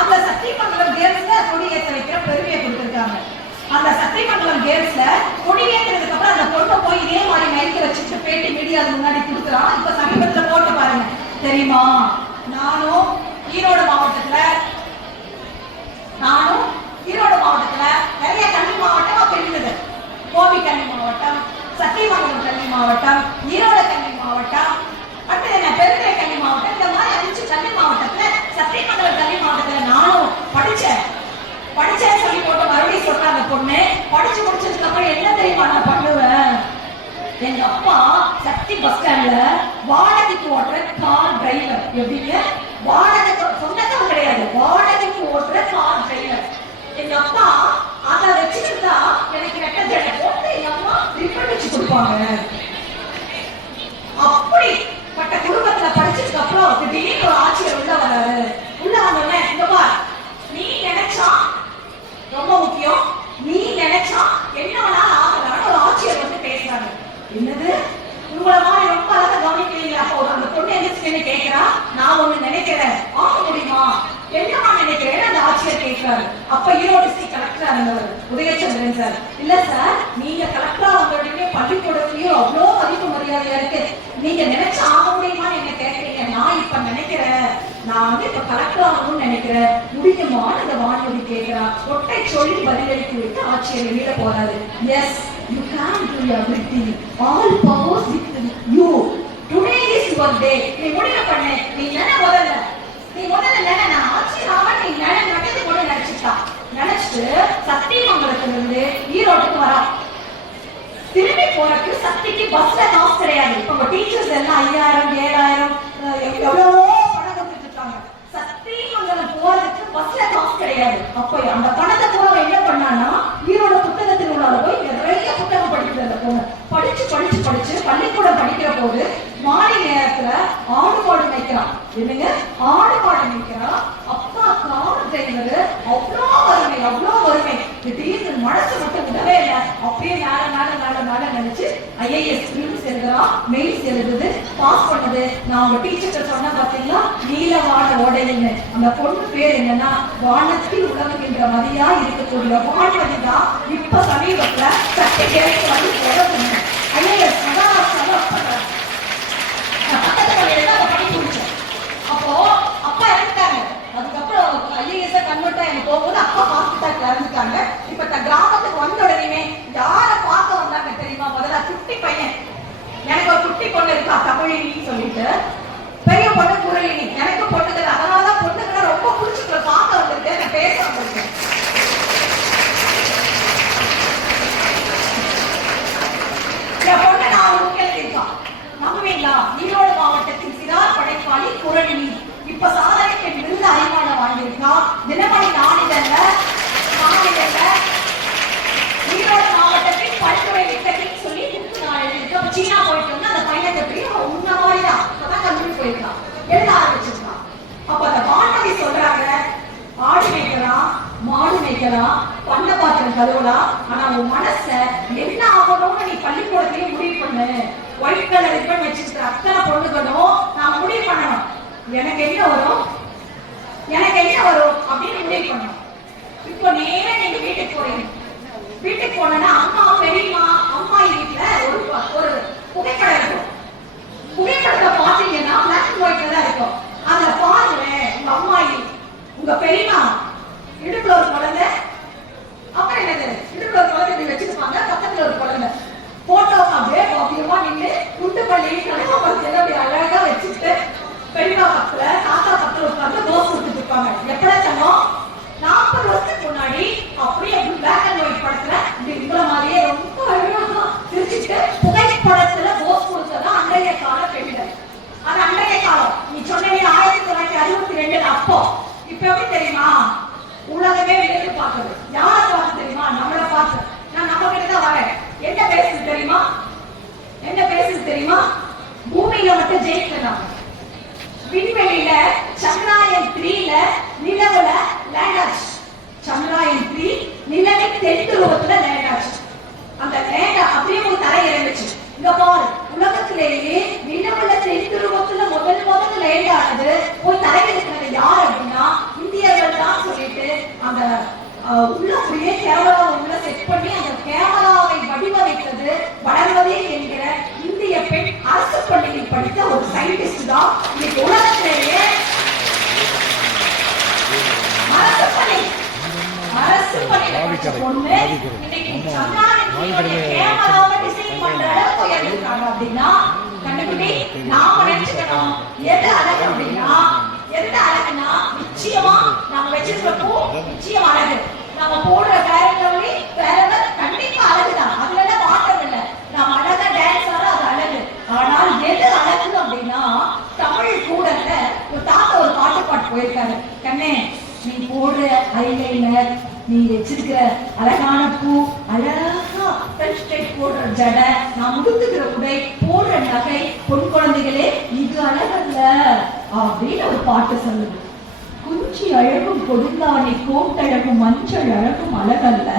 அந்த சத்தியமங்கலம் கேர்ள்ஸ்ல கொடியேற்ற வைக்கிற பெருமையை கொடுத்திருக்காங்க. அந்த சத்தியமங்கலம் கேர்ள்ஸ்ல கொடியேற்றதுக்கு அப்புறம் அந்த பொண்ணை போய் இதே மாதிரி மைக்க வச்சுட்டு பேட்டி மீடியா முன்னாடி கொடுக்குறான். இப்ப சமீபத்துல போட்டு பாருங்க. தெரியுமா, நானும் ஈரோடு மாவட்டத்துல நிறைய கல்வி மாவட்டமா பிரிந்தது. கோபி கல்வி மாவட்டம், சத்தியமங்கலம் கல்வி மாவட்டம், ஈரோடு கல்வி மாவட்டம், அடுத்தது என்ன பெருந்துறை கல்வி மாவட்டம். இந்த மாதிரி 5 கல்வி மாவட்டத்துல சத்தியமங்கலம் கல்வி மாவட்டத்துல நானும் படிச்சேன்னு சொல்லி போட்டு மறுபடியும் சொல்ற அந்த பொண்ணு படிச்சு முடிச்சதுக்கு அப்புறம் என்ன தெரியுமா நான் பண்ணுவேன்? எங்க அப்பா சக்தி பஸ் ஸ்டாண்ட்ல வாடகைக்கு ஓட்டுற கார் டிரைவர். எப்படிங்க? வாடகை சொந்தக்கார கிடையாது, வாடகைக்கு ஓட்டுற கார் டிரைவர். எங்க அப்பா அதை வச்சுக்கிட்டா எனக்கு ரெட்ட ஜடை போட்டு எங்க அம்மா ரிப்பன் வச்சு கொடுப்பாங்க. அப்படிப்பட்ட குடும்பத்துல படிச்சதுக்கு அப்புறம் திடீர்னு ஒரு ஆட்சியர் உள்ள வராரு. உள்ள வந்தோடனே இங்க பார், நீ நினைச்சா ரொம்ப முக்கியம், நீ நினைச்சா என்ன வேணாலும் ஆகலான்னு ஒரு ஆட்சியர் வந்து பேசுறாங்க. என்னது, உங்களை மாதிரி ரொம்ப அழகா கவனிக்கிறீங்க. அப்போ அந்த பொண்ணு என்ன கேட்கிறா, நான் ஒண்ணு நினைக்கிறேன் ஆக முடியுமா, என்னமா நினைக்கிறேன்னு அந்த ஆட்சியர் கேட்கிறாரு. அப்ப ஈரோடு டிஸ்ட்ரிக்ட் கலெக்டரா இருந்தவர் உதயச்சந்திரன் சார், இல்ல சார் நீங்க கலெக்டரா வந்தோடனே பள்ளிக்கூடத்துலயும் அவ்வளோ மதிப்பு மரியாதையா இருக்கு, நீங்க நினைச்சு ஆக முடியுமான்னு என்ன கேட்கறீங்க. நான் இப்ப நினைக்கிறேன், நான் வந்து இப்ப கலெக்டர் ஆகணும்னு நினைக்கிறேன், முடியுமான்னு அந்த வானொலி கேட்கிறா. ஒட்டை சொல்லி பதிலளித்து விட்டு ஆட்சியர் வெளியில போறாரு. Yes, you can do everything, all powers with you, today is your day. நீ முடிவு பண்ணு, நீ முதல்ல நான் ஆட்சியர் ஆவன், நீ நடந்தது கூட நினைச்சிட்டு சத்தியமங்கலத்துல இருந்து ஈரோட்டுக்கு வரா. திரும்பி போறதுக்கு சக்திக்கு பஸ்ல காசு கிடையாது. இப்ப டீச்சர்ஸ் எல்லாம் 5000 7000 எவ்வளவோ பணம் கொடுத்துட்டு இருக்காங்க. சத்தியமங்கலம் போறதுக்கு பஸ்ல காசு கிடையாது. அப்ப அந்த பணத்தை கூட என்ன பண்ணான்னா ஈரோட புத்தக திருவிழால போய் நிறைய புத்தகம் படிக்கிறது போன படிச்சு பள்ளிக்கூடம் படிக்கிற போது மாலை நேரத்துல ஆடு மாடு மேய்க்கிறான். என்னங்க, ஆடு மாடு மேய்க்கிறான். அப்பா கார் பார்த்த இவரு அவ்வளோ வறுமை திடீர்னு மனசு மட்டும் விடவே இல்லை. அப்படியே மேல நினைச்சு ஐஏஎஸ் பிலிம்ஸ் எழுதுறான், மெயில்ஸ் எழுதுது, பாஸ் பண்ணது. நான் உங்க டீச்சர்கிட்ட சொன்ன பாத்தீங்களா, நீலவான ஓடைன்னு. அந்த பொண்ணு பேர் என்னன்னா வானத்தில் உலகுகின்ற மதியா இருக்கக்கூடிய வான்மதி தான். இப்ப சமீபத்துல சர்டிபிகேட் வந்து போட ஐஏஎஸ் படிப்பு முடிச்சேன். அப்போ அப்பா இறந்துட்டாங்க. அதுக்கப்புறம் ஐஏஎஸ் கன்வெர்ட் ஆகி போகும்போது அப்பா ஹாஸ்பிட்டல்ல இறந்துட்டாங்க. இப்ப கிராமத்துக்கு வந்த உடனே யார பார்க்க வந்தாங்க தெரியுமா? முதல்ல குட்டி பையன், எனக்கு ஒரு குட்டி பொண்ணு இருக்கா தமிழினின்னு சொல்லிட்டு, பெரிய பொண்ணு குரலினி, எனக்கு பொண்ணுகள். அதனாலதான் பொண்ணுங்களை ரொம்ப பிடிச்சிட்டு பார்க்க வந்திருக்கேன், நான் பேச வந்திருக்கேன். என் பொண்ணு நான் எழுதியிருக்கான். நம்புவீங்களா? ஈரோடு மாவட்டத்தின் சிறார் படைப்பாளி குரலினி இப்ப சாதனை பெண் விருது அறிவாளம் வாங்கியிருக்கா. தினமணி நாளிதழ்ல ஈரோடு மாவட்டத்தின் பல்துறை விட்டத்தின்னு சொல்லி நான் எழுதியிருக்கேன். சீனா போயிட்டு வந்து அந்த பையனை போய் உன்ன மாதிரிதான் அதான் கல்லூரி போயிருக்கான், எழுத ஆரம்பிச்சிருக்கான். அப்ப அந்த வானதி சொல்றாங்க, ஆடு மேய்க்கலாம், மாடு மேய்க்கலாம், பண்ண பாத்திரம் கழுவலாம், ஆனா உன் மனச என்ன ஆகணும்னு நீ பள்ளிக்கூடத்திலேயே முடிவு பண்ணு. ஒயிட் கலர் ரிப்பன் வச்சிருக்கிற அத்தனை பொண்ணுகளும் நான் முடிவு பண்ணணும், எனக்கு என்ன வரும் அப்படின்னு முடிவு பண்ணணும். இப்போ நேரா நீங்க வீட்டுக்கு போறீங்க. வீட்டுக்கு போனா அம்மா பெரியம்மா அம்மாயி வீட்டுல ஒரு புகைப்படம் இருக்கும். புகைப்படத்தை பாத்தீங்கன்னா பிளாக் அண்ட் ஒயிட்ல தான் இருக்கும். அதுல பாருங்க, உங்க அம்மாயி உங்க பெரியம்மா இடுப்புல ஒரு குழந்தை, அப்புறம் என்னது இடுப்புல ஒரு குழந்தை வச்சிருப்பாங்க, பக்கத்துல ஒரு குழந்தை. போட்டோ அப்படியே பாத்தியமா நின்று குண்டு பள்ளி கனகப்படுத்தி அப்படி அழகா வச்சுட்டு பெரியமா பக்கத்துல தாத்தா பக்கத்துல உட்கார்ந்து தோசை விட்டுட்டு இருப்பாங்க. எப்படா தங்கம் 40 வருஷத்துக்கு முன்னாடி அப்படியே பிளாக் அண்ட் ஒயிட் படத்துல இந்த மாதிரியே ரொம்ப அழகா சிரிச்சுட்டு புகைப்படத்துல போஸ் கொடுத்ததா அன்றைய கால பெண்கள். அது அன்றைய காலம். நீ சொன்னீங்க 1962 அப்போ. இப்ப எப்படி தெரியுமா? உலகமே வெளியே பார்க்குது. யாரை பார்த்து தெரியுமா? நம்மளை பார்த்து. நான் நம்ம கிட்டதான் வரேன். என்ன பேசுது தெரியுமா? பூமியில மட்டும் ஜெயிக்கலாம், விண்வெளியில சந்திராயன் 3ல நிலவுல லேண்ட் ஆச்சு. சந்திராயன் 3 நிலவின் தென் துருவத்துல லேண்ட் ஆச்சு. அந்த லேண்ட் அப்படியே ஒரு தரை இறங்குச்சு. இங்க பாரு, உலகத்திலேயே நிலவுல தென் துருவத்துல முதல் லேண்ட் ஆனது போய் தரை இருக்கிறது யார் அப்படின்னா இந்தியர்கள் தான் சொல்லிட்டு அந்த உள்ள அப்படியே கேமராவை உள்ள செட் பண்ணி அந்த கேமராவை வடிவமைத்தது வளர்வதே என்கிற இந்திய பெண் அரசு பள்ளியில் படித்த ஒரு சயின்டிஸ்ட் தான். இன்னைக்கு உலகத்திலேயே அரசு பள்ளியில பொண்ணு இன்னைக்கு சந்திராயன் கேமராவை டிசைன் பண்ற அளவுக்கு உயர்ந்திருக்காங்க அப்படின்னா கண்டுபிடி. நாம நினைச்சுக்கணும் எது அழகு அப்படின்னா, எந்த அழகுனா நிச்சயமா நம்ம வச்சிருக்கிற பூ நிச்சயம் அழகு, நம்ம போடுற வேரவழி கண்டிப்பா அழகுதான், அதுல எல்லாம் மாற்றம் இல்லை. நம்ம அழகா டான்ஸ் ஆட அது அழகு. ஆனால் எது அழகு அப்படின்னா தமிழ் கூடல ஒரு தாத்தா ஒரு பாட்டு போயிருக்காரு. கண்ணே, நீ போடுற ஐலைனர், நீ வச்சிருக்கிற அழகான பூ, அழகா போடுற ஜடை, நான் முடுத்துக்கிற உடை, போடுற நகை, பொன் குழந்தைகளே இது அழகல்ல அப்படின்னு ஒரு பாட்டு சொல்லுது. குஞ்சி அழகும் கொடுந்தானே கோட்டழகும் மஞ்சள் அழகும் அழகல்ல,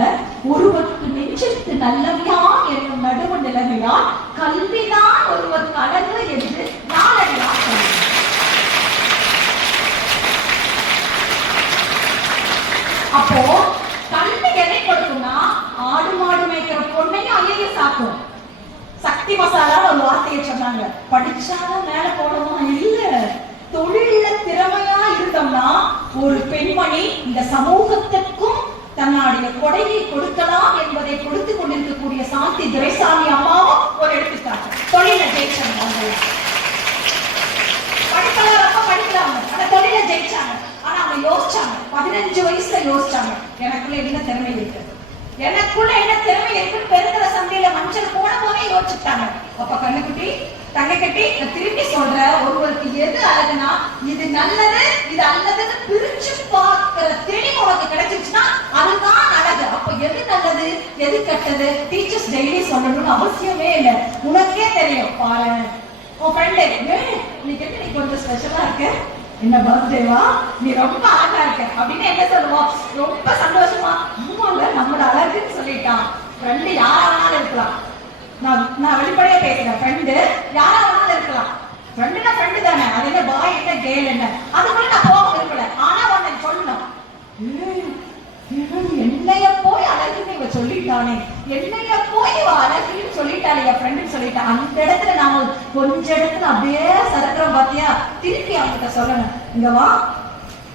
ஒருவருக்கு நெஞ்சத்து நல்லவையான் என்னும் நடுவு நிலைமையால் கல்விதான் ஒருவருக்கு அழகு என்று நாளடியான் சொல்லுது. அப்போ கல்வி எதை கொடுக்கும்னா ஆடு மாடு மேய்க்கிற பொண்ணையும் ஐஏஎஸ் ஆக்கும். சக்தி மசாலா ஒரு வார்த்தையை சொன்னாங்க, படிச்சாலும் மேல போடணுமா? இல்ல, தொழில திறமையா இருந்தோம்னா ஒரு பெண்மணி இந்த சமூகத்திற்கும் தன்னுடைய கொடையை கொடுக்கலாம் என்பதை கொடுத்து கொண்டிருக்கக்கூடிய சாந்தி துரைசாமி அம்மாவும் ஒரு எடுத்துக்காட்டு. தொழில ஜெயிச்சாங்க, படிக்கலாம் ரொம்ப படிக்கலாங்க, ஆனா தொழில ஜெயிச்சாங்க. ஆனா அவங்க யோசிச்சாங்க, 15 வயசுல யோசிச்சாங்க, எனக்குள்ள என்ன திறமை இருக்கு, எனக்குள்ள என்ன திறமை இருக்குன்னு பெருக்கிற சந்தையில மஞ்சள் போன போதே யோசிச்சுட்டாங்க. அப்ப கண்ணுக்குட்டி தங்கை கட்டி திருப்பி சொல்ற, ஒருவருக்கு எது அழகுனா இது நல்லது இது அல்லதுன்னு பிரிச்சு பார்க்கிற தெளிவு உனக்கு கிடைச்சிருச்சுன்னா அதுதான் அழகு. அப்ப எது நல்லது எது கெட்டது டீச்சர்ஸ் டெய்லி சொல்லணும்னு அவசியமே இல்லை, உனக்கே தெரியும். பாரு உன் ஃப்ரெண்டு, இன்னைக்கு கொஞ்சம் ஸ்பெஷலா இருக்கு, என்ன பர்த்டேவா, நீ ரொம்ப அழகா இருக்க அப்படின்னு என்ன சொல்லுவோம்? ரொம்ப சந்தோஷமா ஆமால நம்மளோட அழகுன்னு சொல்லிட்டான். ஃப்ரெண்டு யாரா வேணாலும் இருக்கலாம். நான் வெளிப்படையா பேசுறேன். ஃப்ரெண்டு யாரா வேணாலும் இருக்கலாம். ஃப்ரெண்டுனா ஃப்ரெண்டு தானே. அது என்ன பாய் என்ன கேர்ள் என்ன அதுக்குள்ள நான் போக விரும்பல. ஆனா உன்னை சொல்லணும், என்னைய போய் அழகுன்னு இவ சொல்லிட்டானே, என்னைய போய் இவ அழகுன்னு சொல்லிட்டானே என் ஃப்ரெண்டுன்னு சொல்லிட்டான். அந்த இடத்துல நாம கொஞ்ச இடத்துல அப்படியே சரக்குறோம் பாத்தியா. திருப்பி அவங்ககிட்ட சொல்லணும், இங்க வா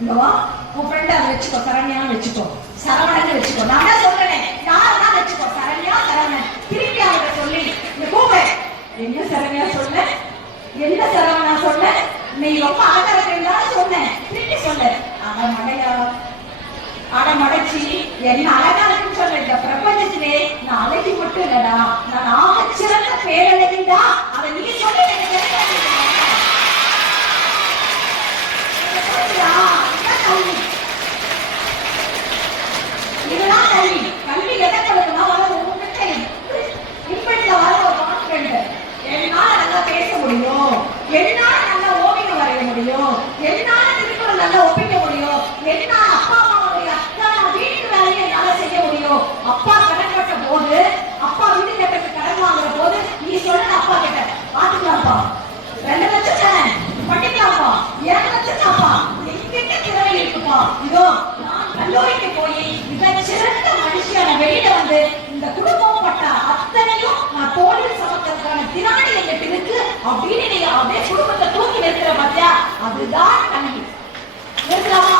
இங்க வா, உன் ஃப்ரெண்ட் அதை வச்சுக்கோ, சரண்யான்னு வச்சுக்கோ, சரவணன்னு வச்சுக்கோ. நான் தான் சொல்றேன், யாருன்னா வச்சுக்கோ, சரண்யா சரவணன். திருப்பி அவங்ககிட்ட சொல்லி இந்த கூப்பிடு, என்ன சரண்யா சொன்ன, என்ன சரவணா சொன்ன, நீ ரொம்ப அழகா இருக்கா சொன்னேன், திருப்பி சொல்லு. அவன் மடையா அடமடைச்சி என்ன அழகா இருக்குன்னு சொல்ல. இந்த பிரபஞ்சத்திலே நான் அழகி மட்டும் இல்லடா, நான் ஆகச்சிறந்த பேரழகிடா. அதை நீ சொல்லி இதுதான் கல்வி. கல்வி எதை கொடுக்கணும்? உங்ககிட்ட இப்படில வர ஒரு கான்ஃபிடென்ட். என்னால நல்லா பேச முடியும், என்னால நல்லா ஓவியம் வரைய முடியும், என்னால திருக்குறள் நல்லா ஒப்பிக்க முடியும், என்னால அப்பா அம்மாவுடைய அத்தனை வீட்டு வேலையை என்னால செய்ய முடியும். அப்பா கடன் கட்ட போது, அப்பா வீட்டு கட்டத்துக்கு கடன் வாங்குற போது நீ சொல்ற அப்பா கிட்ட பாத்துக்கலாம்ப்பா, 2 லட்சம் தானே பண்ணிக்கலாம்ப்பா, 7 லட்சம் தான்ப்பா, எங்கிட்ட திறமை இருக்குப்பா. இதோ நான் கல்லூரிக்கு போய் மிகச் சிறந்த மனுஷியான வெளியில வந்து இந்த குடும்பம் பட்ட அத்தனையும் நான் தோழில் சமக்கிறதுக்கான திராணி எங்கிட்ட இருக்கு அப்படின்னு நீங்க அப்படியே குடும்பத்தை தூக்கி நிறுத்துற பாத்தியா, அதுதான் கல்வி. நிறுத்தலாமா?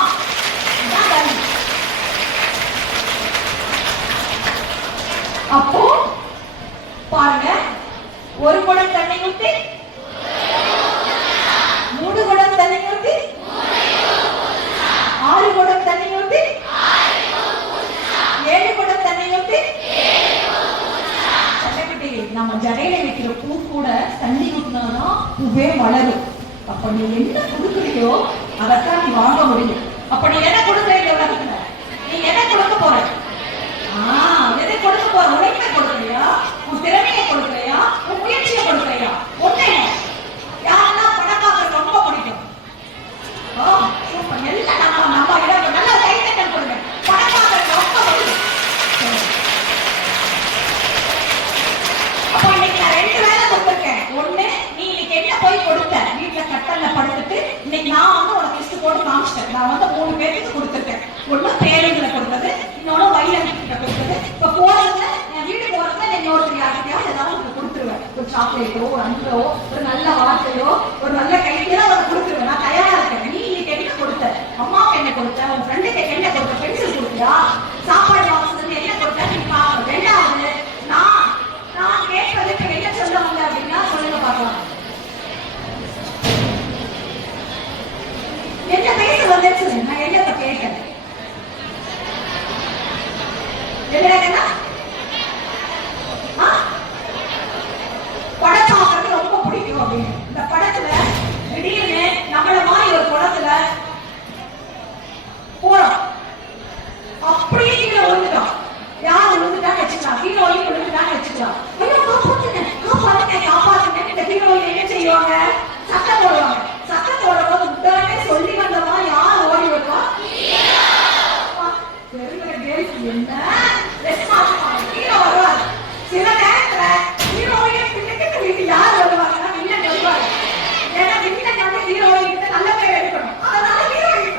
இதுதான் கல்வி. அப்போ பாருங்க, ஒரு குடம் தண்ணி ஊத்தி 3 குடம் தண்ணி ஊத்தி 6 குடம் தண்ணி ஊத்தி 7 குடம் தண்ணி ஊத்தி சட்டக்குட்டி. நம்ம ஜடையில வைக்கிற பூ கூட தண்ணி ஊத்தினாதான் பூவே வளரும். அப்ப நீ என்ன கொடுக்குறியோ அதைத்தான் நீ வாங்க முடியும். அப்ப நீ என்ன கொடுக்குற இந்த உலகத்துல? நீ என்ன கொடுக்க போற? எதை கொடுக்க போற? உழைப்பை கொடுக்குறியா, உன் திறமையை கொடுக்குறியா, உன் முயற்சியை கொடுக்குறியா? ஒண்ணே யாரெல்லாம் படம் பார்க்க ரொம்ப பிடிக்கும்? சூப்பர், எல்லாம் நம்ம இடம் நல்ல கைத்தட்டல் கொடுங்க. படம் பார்க்க ரொம்ப பிடிக்கும். அப்ப இன்னைக்கு நான் 2 வேலை கொடுத்துருக்கேன். ஒண்ணு, நீ இன்னைக்கு என்ன போய் கொடுத்த, வீட்டுல கட்டல்ல படுத்துட்டு இன்னைக்கு நான் வந்து உனக்கு லிஸ்ட் போட்டு காமிச்சிட்டேன். நான் வந்து 3 பேருக்கு கொடுத்துருக்கேன். ஒண்ணு பேருங்களை கொடுத்தது, இன்னொன்னு வயலன்கிட்ட கொடுத்தது. இப்ப போறதுல என் வீடு போறதுல இன்னொருத்தர் யாருக்கையாவது ஏதாவது உனக்கு கொடுத்துருவேன். ஒரு சாக்லேட்டோ, ஒரு அன்போ, ஒரு நல்ல வார்த்தையோ, ஒரு நல்ல கையில உனக்கு கொடுத்துருவேன். நான் தயாரா இருக்கேன். நீ இன்னைக்கு என்ன கொடுத்த? அம்மாவுக்கு என்ன கொடுத்த? உன் ஃப்ரெண்டுக்கு என்ன கொடுத்த? பென்சில் கொடுத்தியா? சாப்பாடு வாங்குறது என்ன கொடுத்த? நீ பாருங்க. 2வது, நான் கேட்பதுக்கு என்ன சொல்ல வந்த அப்படின்னா சொல்லுங்க பார்க்கலாம். என்ன பேச வந்தேன்னு சொல்லுங்க. நான் என்ன கேட்டேன்? என்ன படம் பார்க்கறது ரொம்ப பிடிக்கும் அப்படின்னு. இந்த படத்துல திடீர்னு நம்மள மாதிரி ஒரு குளத்துல போறோம், அப்படியே கீழே விழுந்துட்டோம். யார் விழுந்துட்டான்னு வச்சுக்கலாம், ஹீரோயின் விழுந்துட்டான்னு வச்சுக்கலாம். ஐயோ காப்பாத்துங்க காப்பாத்துங்க காப்பாத்துங்க. இந்த ஹீரோயின் என்ன செய்வாங்க? சத்தம் போடுவாங்க. சத்தம் போடும்போது உடனே சொல்லி வந்தவா யார் ஓடி வருவா? என்ன ஹீரோ வருவாரு. சில நேரத்துல ஹீரோயின் பின்னுக்கு வீட்டு யார் வருவாங்கன்னா வில்லன் வருவாரு. ஏன்னா வில்லன் வந்து ஹீரோயின் நல்ல பேர் எடுக்கணும். அதனால ஹீரோயின்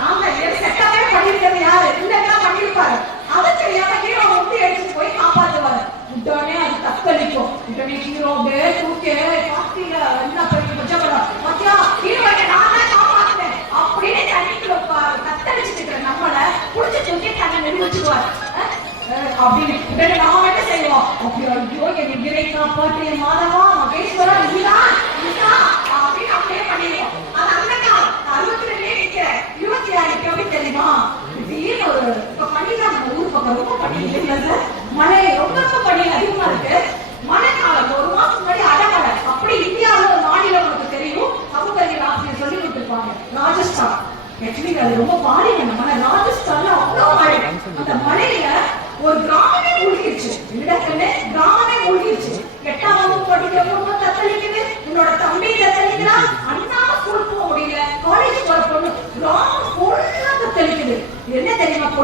நாம செட்டாவே பண்ணிருக்கிறது யாரு? வில்லன் பண்ணிருப்பாரு. அதை தெரியாம ஹீரோ முட்டி அடிச்சு போய் காப்பாத்துவாரு. உடனே அது தத்தளிக்கும். உடனே ஹீரோ தூக்கே பாத்தீங்க என்ன பண்ணி பச்சப்படம் பாத்தியா, ஹீரோயினை நான் தான் காப்பாத்துட்டேன் அப்படின்னு தண்ணிக்குள்ள தத்தளிச்சுட்டு இருக்கிற நம்மள புடிச்சு தூக்கி தன்னை நிரூபிச்சுக்குவாரு அப்படின்னு. உடனே நாம என்ன செய்வோம்? அப்படி ஐயோ என்னை விரை காப்பாற்றிய மாதவா மகேஸ்வரா நீதான் அப்படின்னு அப்படியே பண்ணிடுவோம். அது அந்த காலம் 62 நிற்கிறேன் 26 எப்படி தெரியுமா? திடீர்னு ஒரு இப்ப பண்ணிதான் ஊர் பக்கம் ரொம்ப பண்ணி இல்லை, மழை ரொம்ப ரொம்ப பண்ணி அதிகமா இருக்கு. மழை காலம் 1 மாசம் முன்னாடி அடமழை. அப்படி இந்தியாவில் ஒரு மாநிலம் உங்களுக்கு தெரியும், சமூக அறிவியல் ஆசிரியர் சொல்லி கொடுத்துருப்பாங்க, ராஜஸ்தான். ஆக்சுவலி அது ரொம்ப பாலினம். ஆனா ராஜஸ்தான்ல அவ்வளவு மழை. அந்த மழையில ஒரு கிராமமே மூழ்கிடுச்சு. இடத்துல கிராமமே மூழ்கிடுச்சு. 8ஆம் வகுப்பு படிக்கிற பொண்ணு தத்தளிக்குது, உன்னோட தம்பி தத்தளிக்கிறா, அண்ணா ஸ்கூல் போக முடியும்.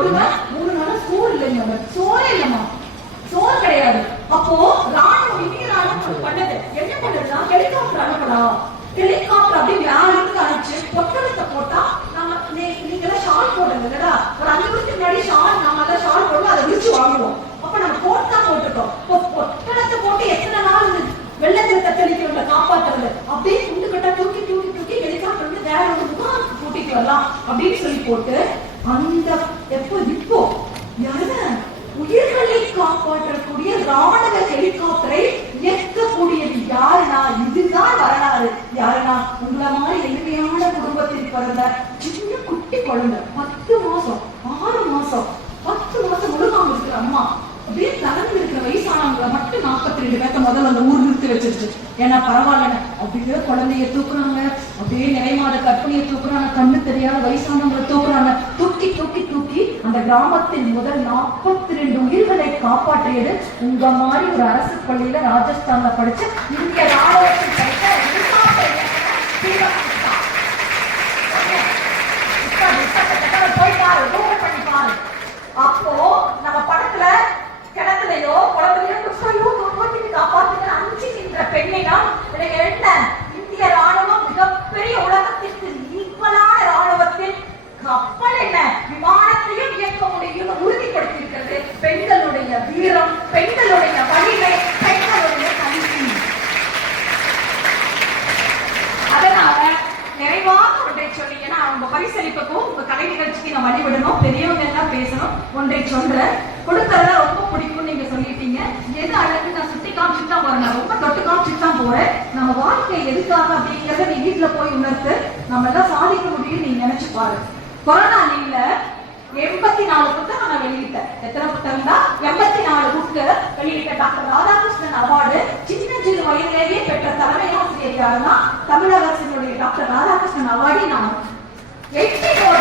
கொடுமை. 3 நாளா சோறு இல்லைங்க, சோறே இல்லம்மா, சோறு கிடையாது. அப்போ ராணுவம் இந்திய ராணுவம் பண்ணது என்ன பண்ணுதுன்னா ஹெலிகாப்டர் அனுப்பலாம். ஹெலிகாப்டர் அப்படியே மேல இருந்து அனுப்பிச்சு பொட்டலத்தை போட்டா நம்ம நீங்க ஷால் போடுங்க இல்லடா, ஒரு 5 வருஷத்துக்கு முன்னாடி ஷால் நம்ம எல்லாம் ஷால் போடுவோம், அதை விரிச்சு வாங்குவோம். அப்ப நம்ம போட்டா போட்டுட்டோம். பொட்டலத்தை போட்டு எத்தனை நாள் வெள்ளத்துல தெளிக்கிறவங்களை காப்பாற்றுறது, அப்படியே துண்டு கட்டா தூக்கி தூக்கி தூக்கி ஹெலிகாப்டர் வந்து வேற ஒரு முகாம் கூட்டிட்டு வரலாம் அப்படின்னு சொல்லி போட்டு அந்த இப்போ உயிர்களை காப்பாற்றக்கூடிய ராணுவ ஹெலிகாப்டரை இயக்கக்கூடியது யாருனா, இதுதான் வரலாறு. யாருனா உங்களை மாதிரி எளிமையான குடும்பத்தில் பிறந்த சின்ன குட்டி குழந்தை, 10 மாசம் 6 மாசம் 10 மாசம் முழுகாம இருக்கிற அம்மா, அப்படியே தகர்ந்து இருக்கிற வயசானவங்களை மட்டும் 42 பேர்த்த முதல்ல அந்த ஊர் நிறுத்தி வச்சிருச்சு. ஏன்னா பரவாயில்ல, அப்படியே குழந்தைய தூக்குறாங்க, அப்படியே நிறைமாத கற்பனையை தூக்குறாங்க, கண்ணு தெரியாத வயசானவங்களை தூக்குறாங்க. தூக்கி தூக்கி தூக்கி அந்த கிராமத்தின் முதல் 42 உயிர்களை காப்பாற்றியது உங்க மாதிரி ஒரு அரசு பள்ளியில ராஜஸ்தான்ல படிச்ச இந்திய ராணுவத்தில் படித்த அப்போ நம்ம படத்துல கிணத்துலயோ குளத்துலயோ காப்பாற்றுகிற 5 நின்ற பெண்ணை தான் என்ன இந்திய ராணுவம் மிகப்பெரிய உலகத்திற்கு ஈக்குவலான ராணுவத்தில் கப்பல் என்ன விமானத்தையும் இயக்க முடியும் உறுதிப்படுத்தியிருக்கிறது. பெண்களுடைய வீரம், பெண்களுடைய வலிமை, பெண்களுடைய கல்வி. அதனால நிறைவாக ஒன்றை சொல்லி, ஏன்னா அவங்க பரிசளிப்புக்கும் உங்க கலை நிகழ்ச்சிக்கு நான் வழிவிடணும், பெரியவங்க எல்லாம் பேசணும். ஒன்றை சொல்ற கொடுக்கறதா ரொம்ப பிடிக்கும் நீங்க சொல்லிட்டீங்க. எது அழகு நான் சுத்தி காமிச்சுட்டு தான் போறேன், நான் ரொம்ப தொட்டு காமிச்சுட்டு தான் போறேன். நம்ம வாழ்க்கை எதுக்காக அப்படிங்கிறத நீ வீட்டுல போய் உணர்த்து நம்ம எல்லாம் சாதிக்க முடியும் நீ நினைச்சு பாரு. கொரோனா லீவ்ல 84 புத்தகம் நான் வெளியிட்டேன். எத்தனை புத்தகம் தான்? 84 புக்கு வெளியிட்ட. டாக்டர் ராதாகிருஷ்ணன் அவார்டு சின்ன வயதிலேயே பெற்ற தலைமை ஆசிரியர் யாருன்னா தமிழக அரசினுடைய டாக்டர் ராதாகிருஷ்ணன் அவார்டு நான் 84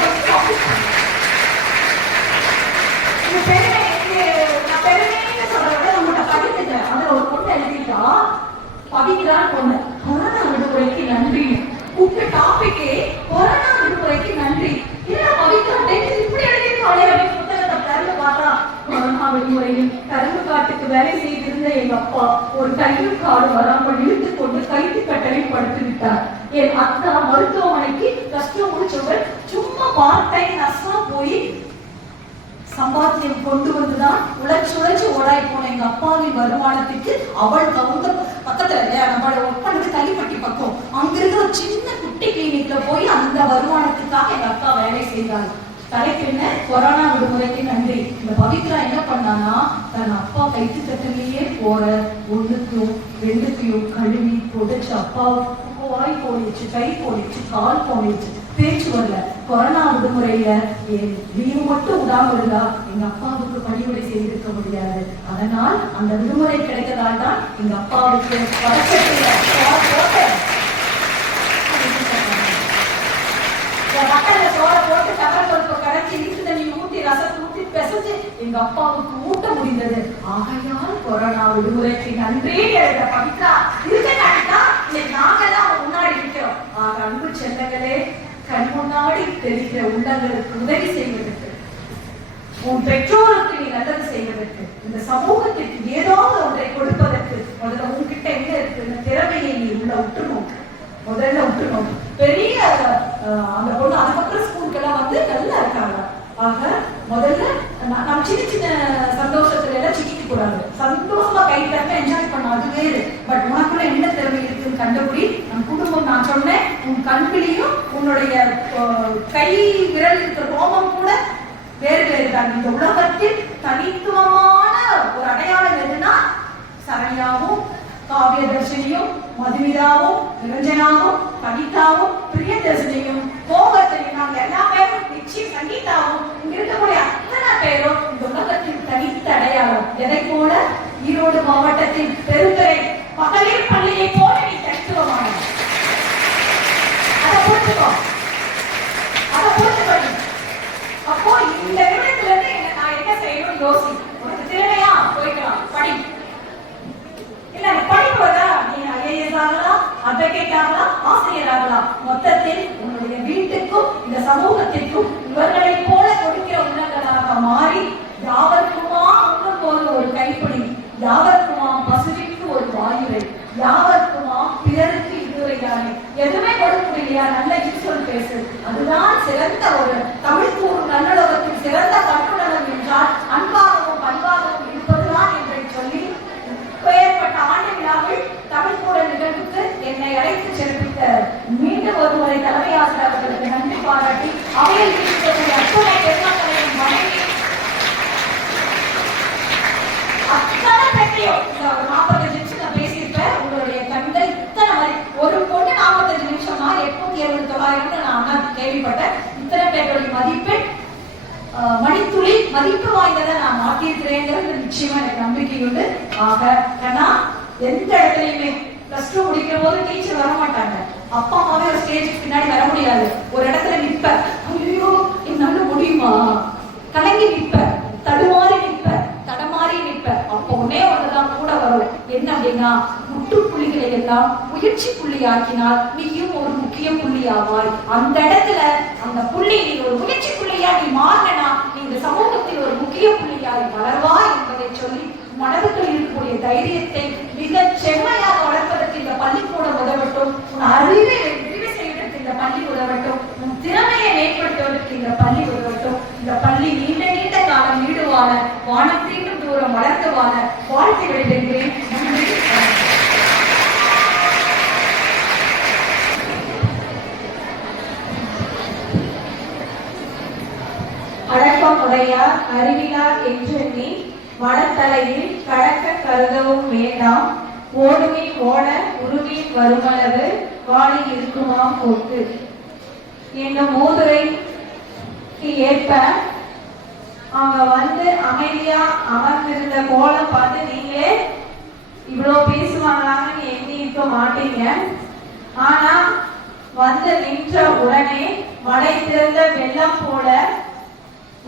பெருமைன்னு சொல்றத விட நம்மகிட்ட படிச்சுட்டேன். அதுல ஒரு பொண்ணு எழுதிட்டா, பவித்ரான்னு பொண்ணு, கொரோனா விடுமுறைக்கு நன்றி. கூப்பிட்ட டாபிக்கே கொரோனா விடுமுறைக்கு நன்றி. இல்ல பவித்ரா இப்படி எழுதிருக்காளே அப்படின்னு புத்தகத்தை திறந்து பார்த்தா, கொரோனா விடுமுறையில் கரும்பு காட்டுக்கு வேலை செய்திருந்த எங்க அப்பா ஒரு தையல் காடு வராமல் இழுத்து கொண்டு கைத்து கட்டளை படுத்து விட்டார். என் அக்கா மருத்துவமனைக்கு கஷ்டம் முடிச்சவர் சும்மா பார்ட் டைம் நர்ஸா போய் சம்பாத்தியம் கொண்டு வந்துதான் உழைச்சு ஓடாய் போன எங்க அப்பாவின் வருமானத்துக்கு அவள் கவுந்த பக்கத்துல நம்மளோட ஒர்க் பண்ணது கள்ளிப்பட்டி பக்கம் அங்க இருக்கிற ஒரு சின்ன குட்டி கிளினிக்ல போய் அந்த வருமானத்துக்காக எங்க அக்கா வேலை செய்தாள். தலைக்கு என்ன கொரோனா விடுமுறைக்கு நன்றி. இந்த பவித்ரா என்ன பண்ணானா, தன் அப்பா கைத்து கட்டிலேயே போற 1க்கும் 2க்கும் கழுவி புதைச்சு அப்பாவுக்கு வாய் போயிடுச்சு, கை போயிடுச்சு, கால் போயிடுச்சு, பேச்சு வரல. கொரோனா விடுமுறையில லீவு மட்டும் விடாம இருந்தா எங்க அப்பாவுக்கு பணிவிடை செய்திருக்க முடியாது. அதனால் அந்த விடுமுறை கிடைத்ததால் தான் எங்க அப்பாவுக்கு மக்கள்ல சோற போட்டு கடற்பருப்பு கடைச்சி இனிப்பு தண்ணி ஊத்தி ரசத்தை ஊத்தி பெசஞ்சு எங்க அப்பாவுக்கு ஊட்ட முடிந்தது. ஆகையால் கொரோனா விடுமுறைக்கு நன்றி எழுத பவித்ரா இருக்கா. இன்னைக்கு நாங்க தான் முன்னாடி இருக்கிறோம். ஆக அன்பு செல்லங்களே, கண் முன்னாடி தெரிகிற உள்ளங்களுக்கு உதவி செய்வதற்கு, உன் பெற்றோருக்கு நீ நல்லது செய்வதற்கு, இந்த சமூகத்திற்கு ஏதாவது ஒன்றை கொடுப்பதற்கு முதல்ல உன்கிட்ட என்ன இருக்கு, இந்த திறமையை நீ உள்ள உற்றுநோக்கு. முதல்ல உற்றுநோக்கு. பெரிய அந்த பொண்ணு அதுக்கப்புறம் ஸ்கூலுக்கெல்லாம் வந்து நல்லா இருக்காங்க. ஆக முதல்ல நம்ம சின்ன சின்ன சந்தோஷத்துல எல்லாம் சிக்கிக்க கூடாது. சந்தோஷமா கை தட்ட என்ஜாய் பண்ண அது வேறு. பட் உனக்குள்ள என்ன திறமை இருக்குன்னு கண்டுபிடி. நம் குடும்பம், நான் சொன்னேன், உன் கண்பிலையும் உன்னுடைய கை விரல் இருக்கிற ரோமம் கூட வேறு வேறு தான். இந்த உலகத்தில் தனித்துவமான ஒரு அடையாளம் எதுனா சரண்யாவும் காவியதர்ஷினியும் மதுமிதாவும் நிரஞ்சனாவும் கவிதாவும் பிரியதர்ஷினியும் கோபத்தையும் நாங்கள் எல்லா பேரும் நிச்சயம் சங்கீதாவும் இங்க இருக்கக்கூடிய அத்தனை பேரும் இந்த உலகத்தின் தனித்த அடையாளம். எதை போல ஈரோடு மாவட்டத்தின் பெருந்துறை மகளிர் பள்ளியை போல நீ தனித்துவமானது. அதை புரிஞ்சுக்கோ, அதை புரிஞ்சுக்கணும். அப்போ இந்த நிமிடத்துல இருந்து நான் என்ன செய்யணும் யோசி. உனக்கு தேவையா போய்க்கலாம், படி. இல்ல படிப்பு வர நீ ஐஏஎஸ் ஆகலாம், அட்வொகேட் ஆகலாம், ஆசிரியர் ஆகலாம். மொத்தத்தில் உன்னுடைய வீட்டுக்கும் இந்த சமூகத்திற்கும் இவர்களை போல கொடுக்கிற உள்ளங்களாக எதுவுமே கொடுக்க முடியலையா, நல்ல இன்சொல் பேசு. அதுதான் சிறந்த ஒரு தமிழ் கூறும் நல்லுலகத்தின் சிறந்த கட்டுணர்வு என்றால் அன்பாகவும் பண்பாகவும் இருப்பதுதான் என்று சொல்லி பெயர்பட்ட ஆண்டு விழாவில் தமிழ் கூட நிகழ்வுக்கு என்னை அழைத்து சிறப்பித்த மீண்டும் ஒருமுறை தலைமை ஆசிரியர் அவர்களுக்கு நன்றி பாராட்டி அவையில் இருக்கக்கூடிய அத்தனை பெருமக்களையும் வணங்கி அத்தனை பெண்ணையும் 45 நிமிஷம் நான் பேசியிருப்பேன். உங்களுடைய கண்கள் இத்தனை மாதிரி ஒரு பொண்ணு 45 நிமிஷமா 870-900 நான் கேள்விப்பட்டேன். இத்தனை பேருடைய மதிப்பெண் மணித்துளி மதிப்பு வாய்ந்ததை நான் மாற்றியிருக்கிறேங்கிறது நிச்சயமா எனக்கு நம்பிக்கை உண்டு. ஆக ஏன்னா எந்த இடத்துலையுமே +2 முடிக்கிற போது டீச்சர் வர மாட்டாங்க. அப்பா அம்மாவே ஒரு ஸ்டேஜுக்கு பின்னாடி வர முடியாது. ஒரு இடத்துல நிற்ப, ஐயோ என்னால முடியுமா, கலங்கி நிற்ப, தடுமாறி நிற்ப, தடமாறி நிற்ப. அப்போ ஒன்னே ஒண்ணுதான் கூட வரும். என்ன அப்படின்னா, முற்றுப்புள்ளிகளை எல்லாம் முயற்சி புள்ளியாக்கினால் நீயும் ஒரு முக்கிய புள்ளியாவாய். அந்த இடத்துல அந்த புள்ளி நீ ஒரு முயற்சி புள்ளியா நீ மாறினா நீ இந்த சமூகத்தில் ஒரு முக்கிய புள்ளியாய் வளர்வாய் என்பதை சொல்லி மனதுக்குள் இருக்கக்கூடிய தைரியத்தை மிக செம்மையாக வளர்ப்பதற்கு இந்த பள்ளிக்கூடம் உதவட்டும். உன் அறிவை விரிவு செய்வதற்கு இந்த பள்ளி உதவட்டும். உன் திறமையை மேம்படுத்துவதற்கு இந்த பள்ளி உதவட்டும். இந்த பள்ளி நீண்ட நீண்ட காலம் நீடுவான வானத்தீண்டும் தூரம் வளர்த்துவான வாழ்த்து விடுகின்றேன். நன்றி. அடக்கம் உடையார் அறிவிலார் என்று நீ மனத்தலையில் கடக்க கருதவும் வேண்டாம். ஓடுவின் ஓட உருவின் வருமளவு வாழி இருக்குமாம் போட்டு என்னும் மூதுரைக்கு ஏற்ப அவங்க வந்து அமைதியா அமர்ந்திருந்த கோலம் பார்த்து நீங்களே இவ்வளவு பேசுவாங்கன்னு எண்ணி இருக்க மாட்டீங்க. ஆனா வந்து நின்ற உடனே மழை திறந்த வெள்ளம் போல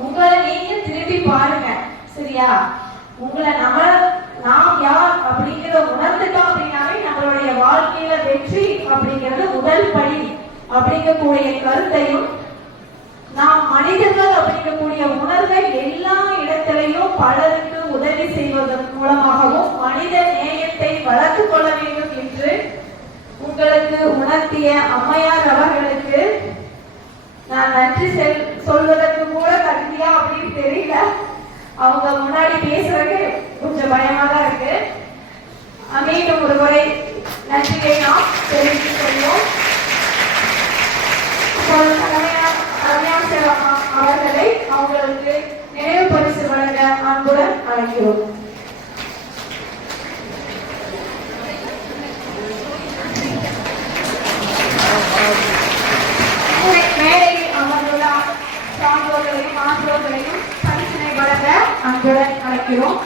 உங்களை நீங்க திருப்பி பாருங்க. சரியா? உங்களை நாம் யார் அப்படிங்கிற உணர்ந்துட்டோம் அப்படின்னாவே நம்மளுடைய வாழ்க்கையில வெற்றி அப்படிங்கிறது முதல் படி அப்படிங்கக்கூடிய கருத்தையும், நாம் மனிதர்கள் அப்படிங்கக்கூடிய உணர்வை எல்லா இடத்திலையும் பலருக்கு உதவி செய்வதன் மூலமாகவும் மனித நேயத்தை வளர்த்து கொள்ள வேண்டும் என்று உங்களுக்கு உணர்த்திய அம்மையார் அவர்களுக்கு நான் நன்றி சொல்வதற்கு கூட தகுதியா அப்படின்னு தெரியல. அவங்க முன்னாடி பேசுறதுக்கு கொஞ்சம் பயமா தான் இருக்கு. மீண்டும் ஒரு முறை நன்றியை நாம் தெரிவித்துக் கொள்வோம். அவர்களை அவங்களுக்கு நினைவு பரிசு வழங்க அன்புடன் அழைக்கிறோம். மேடையில் அமர்ந்துள்ள சான்றோர்களையும் ஆன்றோர்களையும் பரிசினை வழங்க அன்புடன் அழைக்கிறோம்.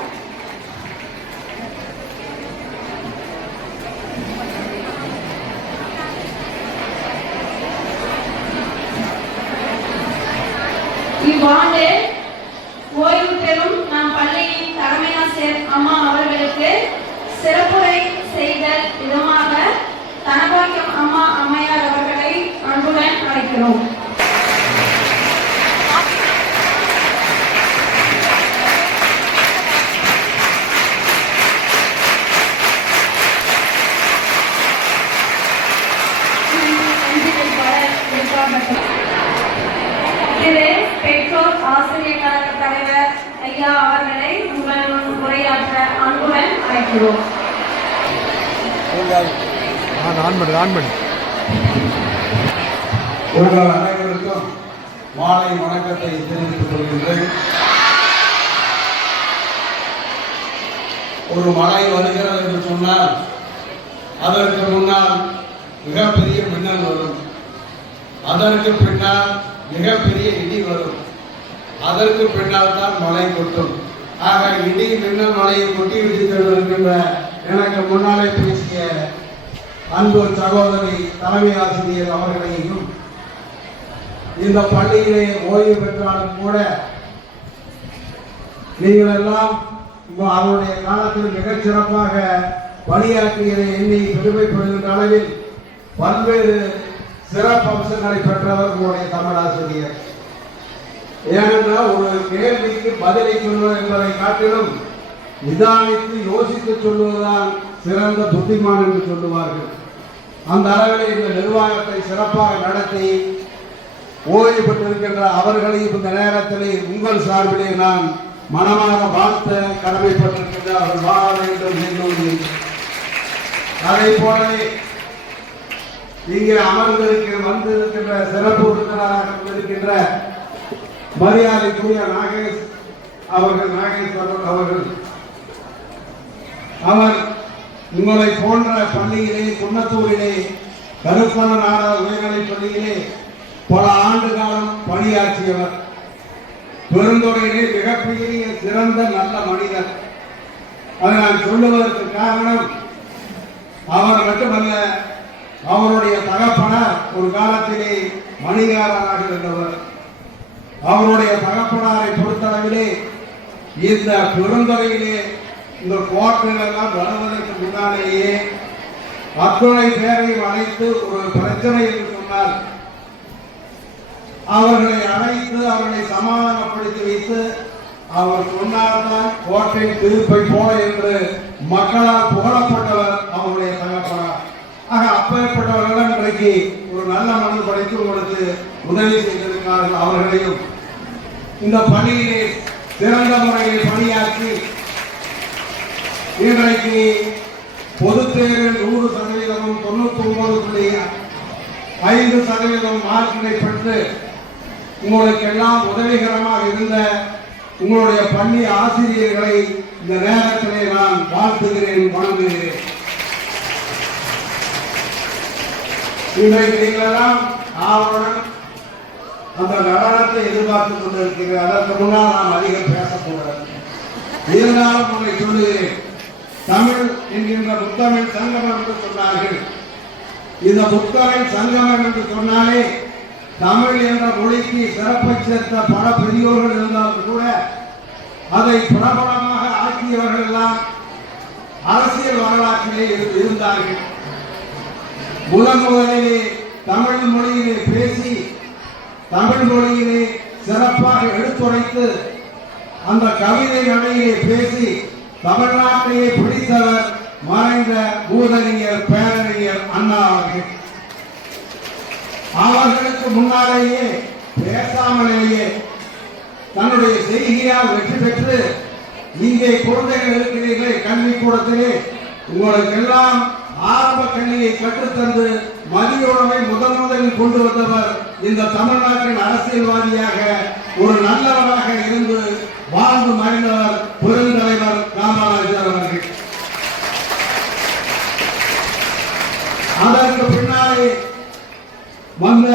இவ்வாண்டு ஓய்வு பெறும் நம் பள்ளியின் தலைமையாசிரியர் அம்மா அவர்களுக்கு சிறப்புரை செய்தல் விதமாக தனபாக்கியம் அம்மா அம்மையார் அவர்களை அன்புடன் அழைக்கிறோம். திரு பெற்றோர் ஆசிரியர் கழக தலைவர் ஐயா அவர்களை உங்களுடன் உரையாற்ற அன்புடன் அழைக்கிறோம். உங்கள் அனைவருக்கும் மாலை வணக்கத்தை தெரிவித்துக் கொள்கின்றேன். ஒரு மழை வருகிறது என்று சொன்னால் அதற்கு முன்னால் மிகப்பெரிய மின்னல் வரும், அதற்கு பின்னால் மிகப்பெரிய இடி வரும், அதற்கு பின்னால் தான் மழை கொட்டும். ஆக இடி மின்னல் மழையை கொட்டி விட்டு வருகின்ற எனக்கு முன்னாலே பேசிய அன்பு சகோதரி தலைமை ஆசிரியர் அவர்களையும், இந்த பள்ளியிலே ஓய்வு பெற்றாலும் கூட நீங்கள் எல்லாம் அவருடைய காலத்தில் மிகச் சிறப்பாக பணியாற்றியதை எண்ணி பெருமைப்படுகின்ற அளவில் பல்வேறு சிறப்பு அம்சங்களை பெற்றவர் உங்களுடைய தமிழாசிரியர். ஏனென்றால் ஒரு கேள்விக்கு பதிலை சொல்வது என்பதை காட்டிலும் நிதானித்து யோசித்து சொல்வதுதான் சிறந்த புத்திமான் என்று சொல்லுவார்கள். அந்த அளவில் இந்த நிர்வாகத்தை சிறப்பாக நடத்தி ஓய்வு பெற்றிருக்கின்ற அவர்களையும் இந்த நேரத்தில் உங்கள் சார்பிலே நான் மனமாக வாழ்த்த கடமைப்பட்டிருக்கின்ற அவர்கள் வாழ வேண்டும் என்று அதை போலவே இங்கே வந்திருக்கின்ற சிறப்பு உறுப்பினராக இருக்கின்ற மரியாதைக்குரிய நாகேஸ்வரன் அவர்கள் அவர் உங்களை போன்ற பள்ளியிலே குன்னத்தூரிலே கருப்பண நாடக உயர்நிலைப் பள்ளியிலே பல ஆண்டு காலம் பணியாற்றியவர். பெருந்துறையிலே மிகப்பெரிய சிறந்த நல்ல மனிதர். அதை நான் சொல்லுவதற்கு காரணம் அவர் மட்டுமல்ல, அவருடைய தகப்பனார் ஒரு காலத்திலே மணிகாரராக இருந்தவர். அவருடைய தகப்பனாரை பொறுத்தளவிலே இந்த பெருந்துறையிலே இந்த கோட்டைகள் எல்லாம் வருவதற்கு முன்னாலேயே அத்துணை பேரையும் அழைத்து ஒரு பிரச்சனை என்று சொன்னார். அவர்களை அழைத்து அவர்களை சமாதானப்படுத்தி வைத்து அவர் சொன்னால்தான் கோட்டை திருப்பை போல என்று மக்களால் புகழப்பட்டவர் அவருடைய தகப்பனார். ஆக அப்பேற்பட்டவர்கள் இன்றைக்கு ஒரு நல்ல மனது படைத்து உங்களுக்கு உதவி செய்திருக்கிறார்கள். அவர்களையும் இந்த பணியிலே சிறந்த முறையில் பணியாற்றி இன்றைக்கு பொதுத் தேர்வில் 100%, 99.5% மார்க்கினை பெற்று உங்களுக்கு எல்லாம் உதவிகரமாக இருந்த உங்களுடைய பள்ளி ஆசிரியர்களை இந்த நேரத்திலே நான் வாழ்த்துகிறேன், வணங்குகிறேன். இன்றைக்கு நீங்களெல்லாம் ஆவணம் அந்த நடனத்தை எதிர்பார்த்துக் கொண்டிருக்கிறீர்கள். அதற்கு முன்னால் நாம் அதிகம் பேசக்கூடாது. இருந்தாலும் உங்களை சொல்லுகிறேன், தமிழ் என்கின்ற முத்தமிழ் சங்கமம் என்று சொன்னார்கள். இந்த முத்தமிழ் சங்கமம் என்று சொன்னாலே தமிழ் என்ற மொழிக்கு சிறப்பை சேர்த்த பல பெரியோர்கள் இருந்தாலும் கூட அதை பிரபலமாக ஆக்கியவர்கள் எல்லாம் அரசியல் வரலாற்றிலே இருந்தார்கள். முதலிலே தமிழ் மொழியிலே பேசி தமிழ் மொழியிலே சிறப்பாக எடுத்துரைத்து அந்த கவிதை நடையிலே பேசி தமிழ்நாட்டையே பிடித்தவர் மறைந்த பூதறிஞர் பேரறிஞர் அண்ணா அவர்கள். அவர்களுக்கு முன்னாலேயே பேசாமலேயே தன்னுடைய செய்தியால் வெற்றி பெற்று இங்கே குழந்தைகள் இருக்கிறீர்களே கல்விக்கூடத்திலே உங்களுக்கெல்லாம் ஆரம்ப கல்வியை கற்றுத்தந்து மதிய உணவை முதலில் கொண்டு வந்தவர் இந்த தமிழ்நாட்டின் அரசியல்வாதியாக ஒரு நல்லவராக இருந்து வாழ்ந்து மறைந்தவர் பெருந்தலைவர் காமராஜர் அவர்கள். அதற்கு பின்னாலே வந்த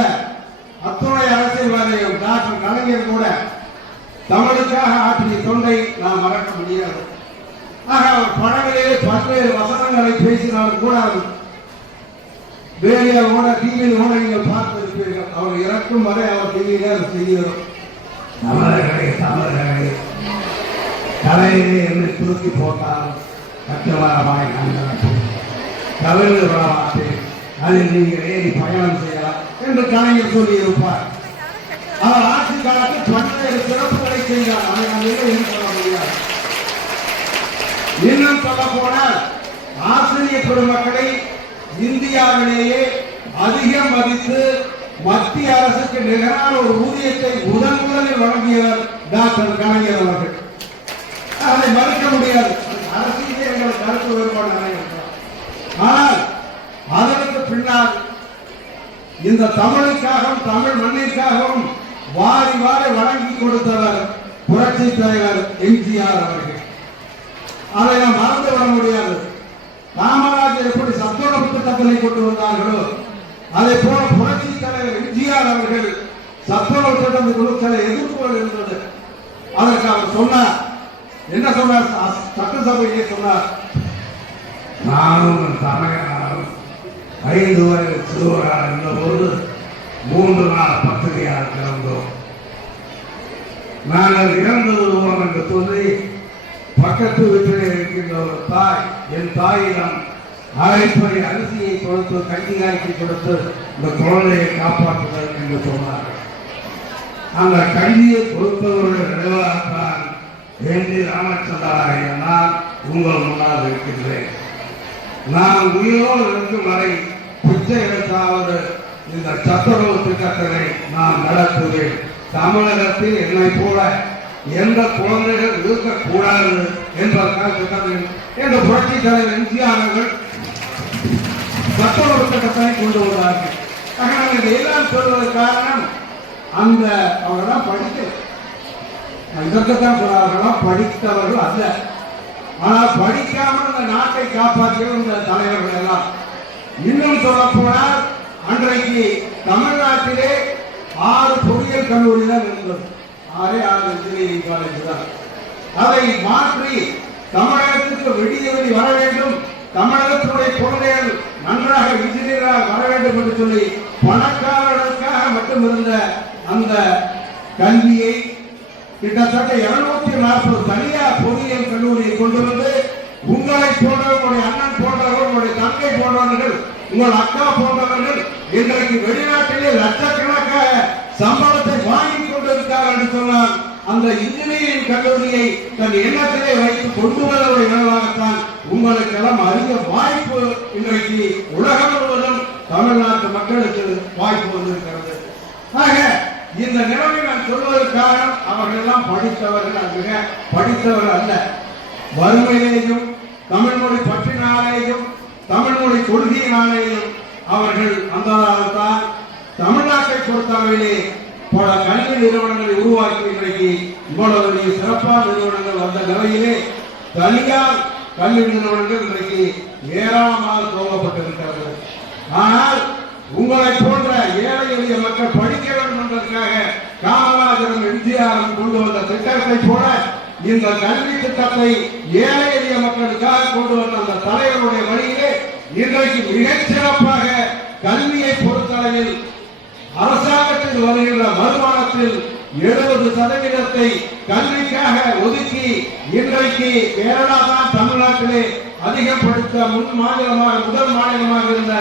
அத்துணை அரசியல்வாதிகள் டாக்டர் கலைஞர் கூட தமிழுக்காக ஆற்றிய தொண்டை நாம் மறக்க முடியாது. ஆக அவர் படங்களிலே பல்வேறு வசனங்களை பேசினாலும் கூட வேலையோட டிவியோட நீங்கள் பார்த்திருப்பீர்கள். அவர் இறக்கும் வரை அவர் டிவியிலே அது செய்கிறோம். தமிழர்களே தலையிலே என்று தூக்கி போட்டால் கட்டுமரமாய் தமிழ் வரலாற்று அதில் நீங்கள் ஏறி பயணம் செய்யலாம் என்று கலைஞர் சொல்லியிருப்பார். அவர் ஆட்சி காலத்தில் பல்வேறு சிறப்புகளை செய்தார். அதை நாம் எதுவும் சொல்ல முடியாது. இன்னும் சொல்ல போனால் ஆசிரியர் பெருமக்களை இந்தியாவிலேயே அதிகம் மதித்து மத்திய அரசுக்கு நிகரான ஒரு ஊதியத்தை முதலில் வழங்கியவர் டாக்டர் கலைஞர் அவர்கள். அதை மறுக்க முடியாது. அரசியலே எங்கள் கருத்து வேறுபாடு. ஆனால் அதற்கு பின்னால் இந்த தமிழுக்காகவும் தமிழ் மண்ணிற்காகவும் வாரி வாரி வழங்கி கொடுத்தவர் புரட்சி தலைவர் எம்ஜிஆர் அவர்கள். அதை நாம் மறந்து வர முடியாது. காமராஜர் எப்படி சத்துணவு திட்டத்தினை கொண்டு வந்தார்களோ அதே போல புரட்சி தலைவர் எம்ஜிஆர் அவர்கள் சத்துணவு திட்டத்தை கொடுக்கிற எதிர்ப்புகள் இருந்தது. அதற்கு அவர் சொன்னார், என்ன சொன்னார்? சட்டசபையிலே சொன்னார், நானும் தமிழகம் 5 வயது சிறுவராக இருந்தபோது 3 நாள் பத்திரிகையாக திறந்தோம். நாங்கள் இறந்து விடுவோம் என்று சொல்லி பக்கத்து வீட்டிலே இருக்கின்ற ஒரு தாய், என் தாயிடம் அரைப்படி அரிசியை கொடுத்து கஞ்சி காய்ச்சி கொடுத்து இந்த குழந்தையை காப்பாற்றுங்கள் என்று சொன்னார்கள். அந்த கஞ்சியை கொடுத்தவருடைய நிர்வாகத்தான் என் ராமச்சந்திராய நான் உங்கள் முன்னால் இருக்கின்றேன். நான் உயிரோடு இருக்கும் வரை பிச்சை எடுத்தாவது இந்த சத்துணவு திட்டத்தினை நான் நடத்துவேன். தமிழகத்தில் என்னை போல எந்த குழந்தைகள் இருக்கக்கூடாது என்பதற்காக திட்டத்தில் என்ற புரட்சி தலைவர் எம்ஜிஆர் அவர்கள் சத்துணவு திட்டத்தை கொண்டு வருவார்கள். நாங்கள் எல்லாம் சொல்வதற்கு காரணம் அந்த அவர்களாம் படிக்கல, இதற்குத்தான் சொல்றார்களாம் படித்தவர்கள் அல்ல. ஆனால் படிக்காமல் இந்த நாட்டை காப்பாற்றிய இந்த தலைவர்கள் எல்லாம். இன்னும் சொல்ல போனால் அன்றைக்கு தமிழ்நாட்டிலே 6 பொறியியல் கல்லூரி தான் இருந்தது, 6 இன்ஜினியரிங் காலேஜ் தான். அதை மாற்றி தமிழகத்திற்கு வெளியே வர வேண்டும், தமிழகத்தினுடைய குழந்தைகள் நன்றாக இன்ஜினியராக வர வேண்டும் என்று சொல்லி பணக்காரர்களுக்காக மட்டும் இருந்த அந்த கல்வியை கிட்டத்தட்ட 240 தனியார் பொறியியல் கல்லூரியை கொண்டு வந்து உங்களை போன்றவர்களுடைய அண்ணன் போன்றவர்கள், உங்களுடைய தங்கை போன்றவர்கள், உங்கள் அக்கா போன்றவர்கள் இன்றைக்கு வெளிநாட்டிலே லட்சக்கணக்காக சம்பளத்தை வாங்கி கொண்டிருக்கிறார்கள் என்று சொன்னால் அந்த இன்ஜினியரிங் கல்லூரியை தன் எண்ணத்திலே வைத்து கொண்டு வருவதை விளைவாகத்தான் உங்களுக்கு எல்லாம் அதிக வாய்ப்பு இன்றைக்கு உலகம் முழுவதும் தமிழ்நாட்டு மக்களுக்கு வாய்ப்பு வந்திருக்கிறது. ஆக இந்த நிலைமை நான் சொல்வதற்கு காரணம் அவர்கள் எல்லாம் படித்தவர்கள், மிக படித்தவர்கள் அல்ல. வறுமையிலேயும் தமிழ்மொழி பற்றினாலேயும் தமிழ்மொழி கொள்கையினாலேயும் அவர்கள் அந்த தமிழ்நாட்டை பொறுத்தவரையிலே பல கல்வி நிறுவனங்களை உருவாக்கி இன்றைக்கு இவ்வளவு சிறப்பான நிறுவனங்கள் வந்த நிலையிலே தனியார் கல்வி நிறுவனங்கள் இன்றைக்கு ஏராளமாக துவங்கப்பட்டிருக்கிறது. ஆனால் உங்களை போன்ற ஏழை எளிய மக்கள் படிக்க வேண்டும் என்பதற்காக காமராஜரும் எம்ஜிஆரும் கொண்டு வந்த திட்டத்தை போல இந்த கல்வி திட்டத்தை ஏழை எளிய மக்களுக்காக கொண்டு வந்த அந்த தலைவருடைய வழியிலே இன்றைக்கு மிகச் சிறப்பாக கல்வியை பொறுத்தளவில் அரசாங்கத்தில் வருகின்ற வருமானத்தில் 70% கல்விக்காக ஒதுக்கி இன்றைக்கு கேரளா தான் தமிழ்நாட்டிலே அதிகப்படுத்த முதல் மாநிலமாக இருந்த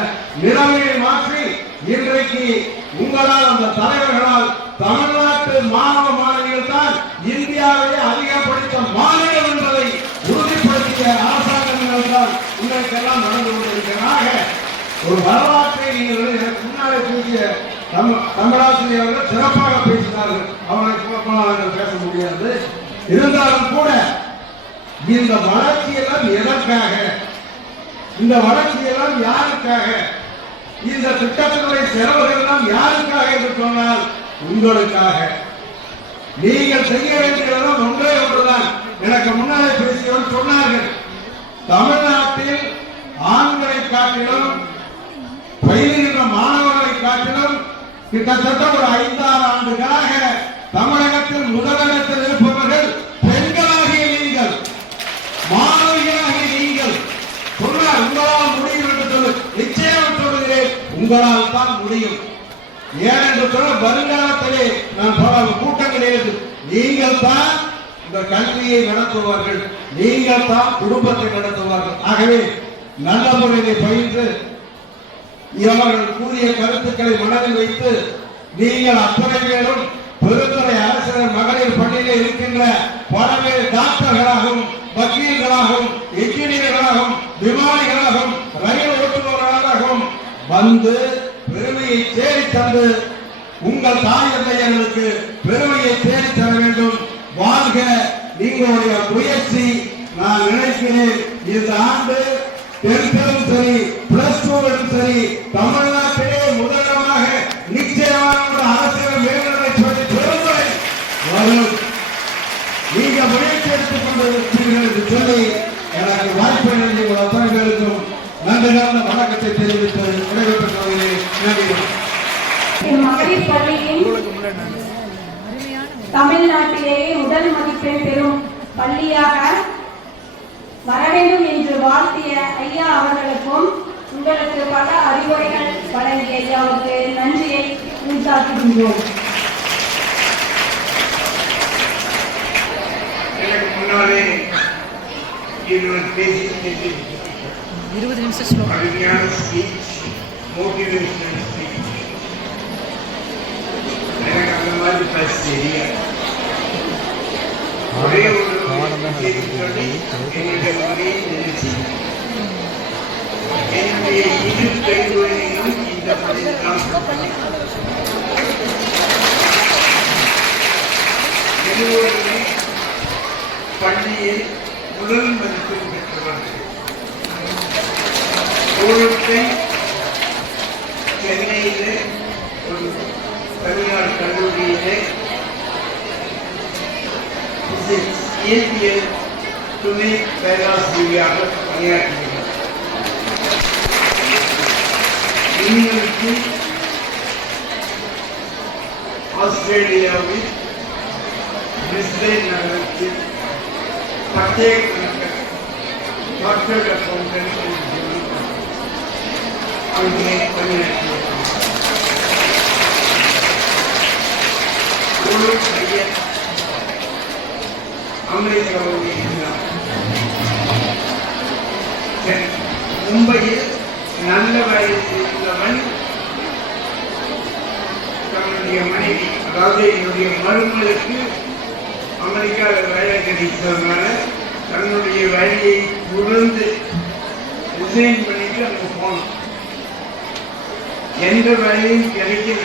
நிலைமையை மாற்றி இன்றைக்கு உங்களால் அந்த தலைவர்களால் தமிழ்நாட்டு மாணவ மாணவிகள் தான் இந்தியாவிலே அதிகப்படுத்த மாநிலம் என்பதை உறுதிப்படுத்திய அரசாங்கங்கள் தான் இன்றைக்கெல்லாம் நடந்து கொண்டிருக்கிறாக. ஒரு வரலாற்றை நீங்கள் எனக்கு முன்னாலே பேசிய தமிழாசிரியர் அவர்கள் சிறப்பாக பேசினார்கள். அவரை குழப்பமாக பேச முடியாது. இருந்தாலும் கூட இந்த வளர்ச்சியெல்லாம் எதற்காக, இந்த வளர்ச்சியெல்லாம் யாருக்காக, இந்த திட்டத்தினுடைய செலவுகள் எல்லாம் யாருக்காக என்று சொன்னால் உங்களுக்காக. நீங்கள் செய்ய வேண்டியதெல்லாம் ஒன்றே ஒன்றுதான். எனக்கு முன்னாலே பேசியவர் சொன்னார்கள், தமிழ்நாட்டில் ஆண்களை காட்டிலும் பயிலுகின்ற மாணவர்களை காட்டிலும் கிட்டத்தட்ட ஒரு 5-6 ஆண்டுகளாக தமிழகத்தில் முதலிடத்தில் இருப்பவர்கள் பெண்களாகிய நீங்கள், மாணவிகளாகிய நீங்கள். சொன்னார், உங்களால் முடியும் என்று சொல்லு. நிச்சயம் சொல்கிறேன், உங்களால் தான் முடியும். ஏனென்று சொல்ல வருங்காலத்திலே நான் பல கூட்டங்களில் நீங்கள் தான் இந்த கல்வியை நடத்துவார்கள், நீங்கள் தான் குடும்பத்தை நடத்துவார்கள். ஆகவே நல்ல முறையிலே பயின்று இவர்கள் கூறிய கருத்துக்களை மனதில் வைத்து நீங்கள் அத்தனை பேரும் பெருந்துறை அரசு மகளிர் பள்ளியிலே இருக்கின்ற பல பேர் டாக்டர்களாகவும், வக்கீல்களாகவும், என்ஜினியர்களாகவும், விமானிகளாகவும், ரயில் ஓட்டுநர்களாகவும் வந்து பெருமையை தேடி தந்து உங்கள் தாய் தந்தையர்களுக்கு பெருமையை தேடி தர வேண்டும். வாழ்க நீங்களுடைய முயற்சி. நான் நினைக்கிறேன் இந்த ஆண்டு 10th சரி, +2 சரி, தமிழ்நாட்டிலே முதலிடமாக நிச்சயமாக அரசியல் வேந்தர்களை சொல்லி பெருமை வரும். நீங்க முயற்சி எடுத்துக் கொண்டிருக்கிறீர்கள் என்று சொல்லி எனக்கு வாய்ப்பை நன்றி அத்தனை பேருக்கும் நன்றி கலந்த வணக்கத்தை தெரிவித்து விடைபெற்றுக் கொள்கிறேன். மகளிர் பள்ளியின் தமிழ்நாட்டிலேயே முதல் மதிப்பெண் பெறும் பள்ளியாக வர வேண்டும் என்று வாழ்த்திய ஐயா அவர்களுக்கும் உங்களுக்கு பல அறிவுரைகள் வழங்கிய ஐயாவுக்கு நன்றியை உண்டாக்குகின்றோம். எனக்கு முன்னாலே 20 நிமிஷம் அருமையான ஸ்பீச், மோட்டிவேஷனல் ஸ்பீச். எனக்கு அந்த மாதிரி பேச தெரியாது. ஒரே ஒரு சொல்லி என்னுடைய உரையை நிறுத்தி என்னுடைய இரு கைகளிலும் இந்த பள்ளிதான் இருவருமே பள்ளியில் முதல் மதிப்பெண் பெற்றவர்கள். ஒருத்தை சென்னையிலே ஒரு தனியார் கல்லூரியிலே இயற்பியல் துணை பேராசிரியராக பணியாற்றுகிறார். இன்னொருக்கு ஆஸ்திரேலியாவில் பிரிஸ்பேன் நகரத்தில் பட்டய கணக்கர் சார்ட்டர்ட் அக்கவுண்டன்ட் அங்கே பணியாற்றுகிறார். ஒரு பையன் அமெரிக்காவில் இருந்தார். மும்பையில் நல்ல வயதில் இருந்தவன் தன்னுடைய மனைவி, அதாவது என்னுடைய மருமகளுக்கு அமெரிக்காவில் வேலை கிடைத்ததுனால தன்னுடைய வேலையை தொடர்ந்து ரிசைன் பண்ணிட்டு அங்கே போனோம். எந்த வேலையும் கிடைக்கல.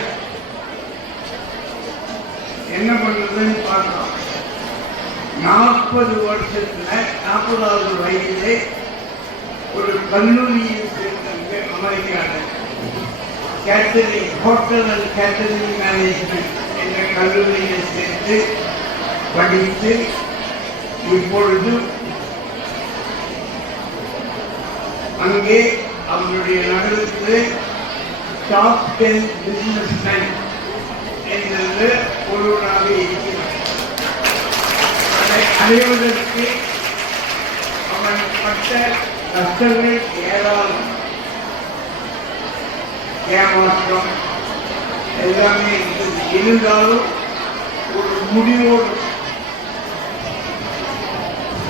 என்ன பண்றதுன்னு பார்த்தோம். 40 வருஷத்துல 40வது வயதிலே ஒரு கல்லூரியில் சேர்ந்தாங்க அமெரிக்காவில். Catering, hotel and catering management என்ற கல்லூரியில் சேர்த்து படித்து இப்பொழுது அங்கே அவருடைய நகரத்தில் டாப் 10 பிசினஸ்மேன் என்கிற ஒருவராக இருக்கிறார். அதை அடைவதற்கு அவன் பட்ட கஷ்டங்கள் ஏராளம். ஏமாற்றம் எல்லாமே இருந்தது. இருந்தாலும் ஒரு முடிவோடு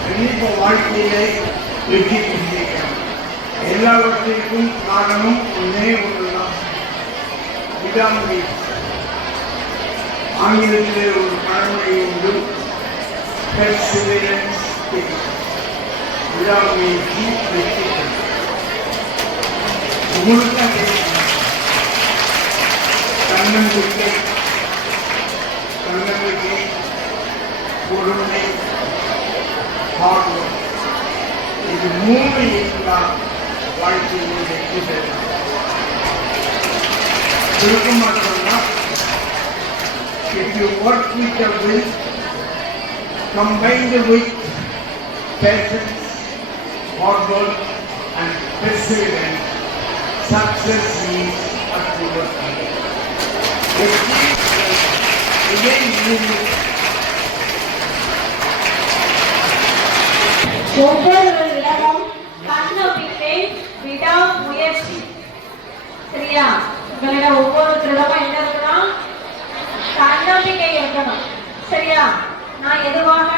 கண்டிப்பா வாழ்க்கையை வெற்றி கொண்டிருக்கிறார். எல்லாவற்றிற்கும் காரணம் ஒன்றே ஒன்றுதான், விடாமுயற்சி. ஆங்கிலத்திலே ஒரு பழமொழி உண்டு, பெர்சிவரன்ஸ். விடாமுயற்சி வெற்றி. உங்களுக்கு தன்னம்பிக்கை, பொறுமை, ஹார்ட் ஒர்க், இது 3 இருந்தால் வாழ்க்கையில் வெற்றி பெறலாம். சுருக்கமாக சொன்னால், if you work with a will combined with patience, hard work and perseverance, success is at your hand. ஒவ்வொருவரிடமும் தன்னம்பிக்கை, விடாமுயற்சி. சரியா? உங்களிடம் ஒவ்வொருத்தரிடமும் என்ன இருக்கணும்? தன்னம்பிக்கை இருக்கணும். சரியா? நான் எதுவாக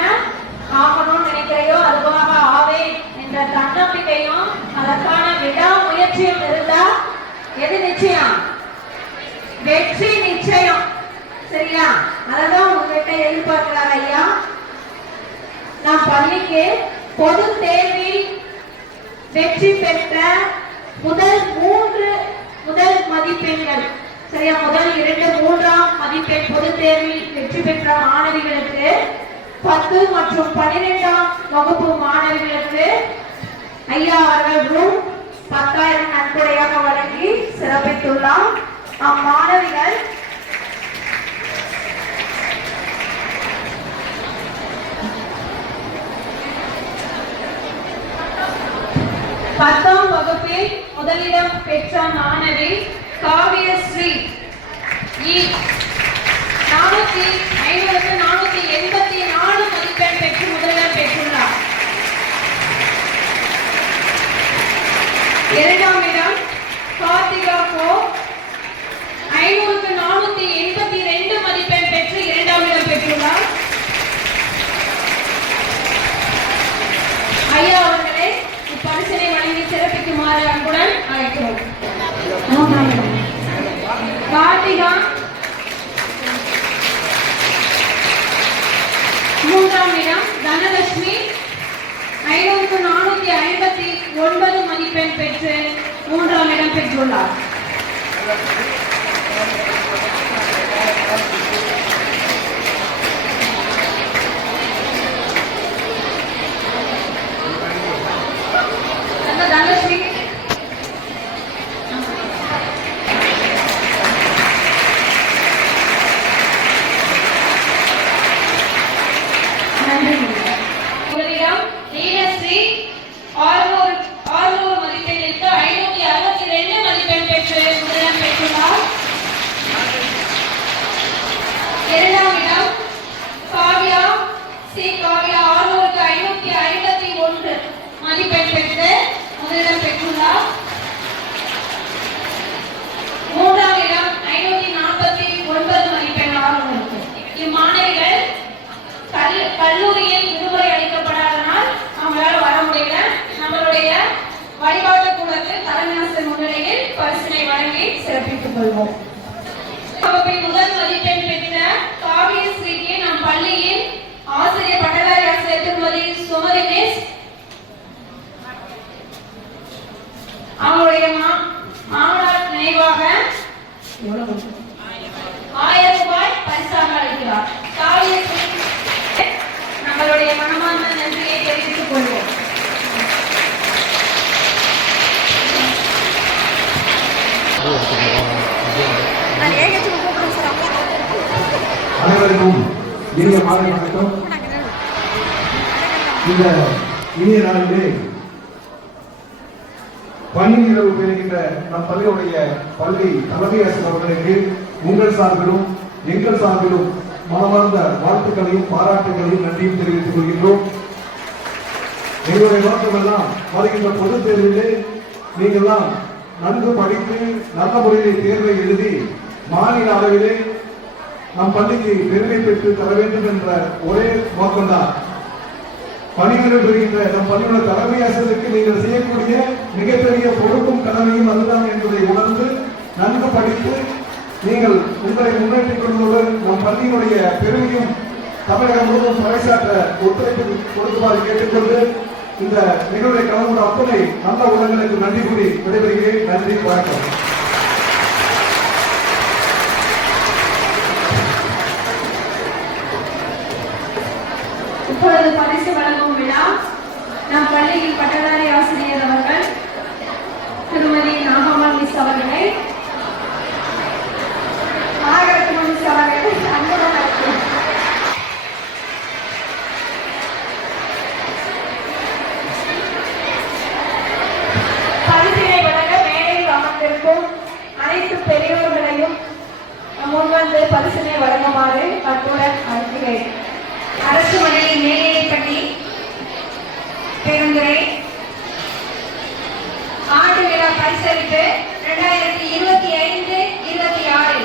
ஆகணும்னு நினைக்கிறையோ அதுவாக ஆவேன் என்ற தன்னம்பிக்கையும் அதற்கான விடாமுயற்சியும் இருந்தா எது நிச்சயம்? வெற்றி நிச்சயம். சரியா? அததான் உங்ககிட்ட எதிர்பார்க்கிறார் ஐயா. நான் பள்ளிக்கு பொது தேர்வில் வெற்றி பெற்ற முதல் மதிப்பெண்கள், சரியா, முதல் 2, 3ஆம் மதிப்பெண் பொது தேர்வில் வெற்றி பெற்ற மாணவிகளுக்கு 10 மற்றும் 12ஆம் வகுப்பு மாணவிகளுக்கு ஐயா அவர்கள் ரூம் 10,000 நன்கொடையாக வழங்கி சிறப்பித்துள்ளார். அம்மாணவிகள் பத்தாம் வகுப்பில் முதலிடம் பெற்ற மாணவி காவியஸ்ரீ 484 மதிப்பெண் பெற்று முதலிடம் பெற்றுள்ளார். 2ஆம் இடம் கார்த்திகா கோ 582 மதிப்பெண் பெற்று 2ஆம் இடம் பெற்றுள்ளார். ஐயா அவர்களே இப்பரிசினை வழங்கி சிறப்பிக்குமாறு அன்புடன் அழைக்கிறோம். கார்த்திகா 3ஆம் இடம், தனலட்சுமி 5,459 மதிப்பெண் பெற்று 3ஆம் இடம் பெற்றுள்ளார். தனலட்சுமி முதலிடம் லீலஸ்ரீ 600 மதிப்பெண்ணிற்கு 562 மதிப்பெண் பெற்று முதலிடம் பெற்றுள்ளார். 2ஆம் இடம் காவ்யா சி. காவ்யா 600க்கு 551 மதிப்பெண் பெற்று முதலிடம் பெற்றுள்ளார். 3ஆம் இடம் 549 மதிப்பெண் 600க்கு. இம்மாணவிகள் கல்லூரியில் விடுமுறை அளிக்கப்படாதனால் அவங்களால வர முடியல. நம்மளுடைய வழிபாட்டு கூடத்தில் தலைமையாசிரியர் முன்னிலையில் பரிசினை வழங்கி சிறப்பித்துக் கொள்வோம். வகுப்பில் முதல் மதிப்பெண் பெற்ற காவியஸ்ரீக்கு நம் பள்ளியில் ஆசிரியர் பட்டதாரி ஆசிரியர் திருமதி சுமதி மிஸ் அவங்களுடைய மாமனார் நினைவாக 1000 ரூபாய் பரிசாக அளிக்கிறார். காவியஸ்ரீ நம்மளுடைய மனமார்ந்த நன்றியை தெரிவித்துக் கொள்வோம். அனைவருக்கும் இனிய மாலை வணக்கம். இந்த இனிய நாளிலே பள்ளி இரவு பெறுகின்ற நம் பள்ளியுடைய பள்ளி தலைமை ஆசிரியர் அவர்களுக்கு உங்கள் சார்பிலும் எங்கள் சார்பிலும் மனமார்ந்த வாழ்த்துக்களையும் பாராட்டுகளையும் நன்றியும் தெரிவித்துக் கொள்கின்றோம். எங்களுடைய நோக்கமெல்லாம் வருகின்ற பொதுத் தேர்விலே நீங்கள்லாம் நன்கு படித்து நல்ல முறையிலே தேர்வை எழுதி மாநில அளவிலே நம் பள்ளிக்கு பெருமை பெற்று தர வேண்டும் என்ற ஒரே நோக்கம்தான். பணிகளில் வருகின்ற நம் பள்ளியோட தலைமை ஆசிரியருக்கு நீங்கள் செய்யக்கூடிய மிகப்பெரிய பொறுப்பும் கடமையும் அதுதான் என்பதை உணர்ந்து நன்கு படித்து நீங்கள் உங்களை முன்னேற்றிக் கொள்வதுடன் நம் பள்ளியினுடைய பெருமையும் தமிழகம் முழுவதும் பறைசாற்ற ஒத்துழைப்பு கொடுக்குமாறு கேட்டுக்கொண்டு இந்த நிகழ்வை கலந்து அத்தனை நல்ல உள்ளங்களுக்கு நன்றி கூறி விடைபெறுகிறேன். நன்றி, வணக்கம். இப்பொழுது பரிசு வழங்கும் விழா நம் பள்ளியில் பட்டதாரி ஆசிரியர் அவர்கள் திருமதி நாகம்மாள் மிஸ் அவர்களை மிஸ் அவர்களை அன்புடன் அழைக்கிறேன். பரிசினை வழங்க மேடையில் அமர்ந்திருக்கும் அனைத்து பெரியோர்களையும் முன்வந்து பரிசினை வழங்குமாறு அன்புடன் அழைக்கிறேன். அரசு மனைவி மேல்நிலைப்பள்ளி பெருந்துறை ஆண்டு விழா பரிசளிப்பு 2025-26.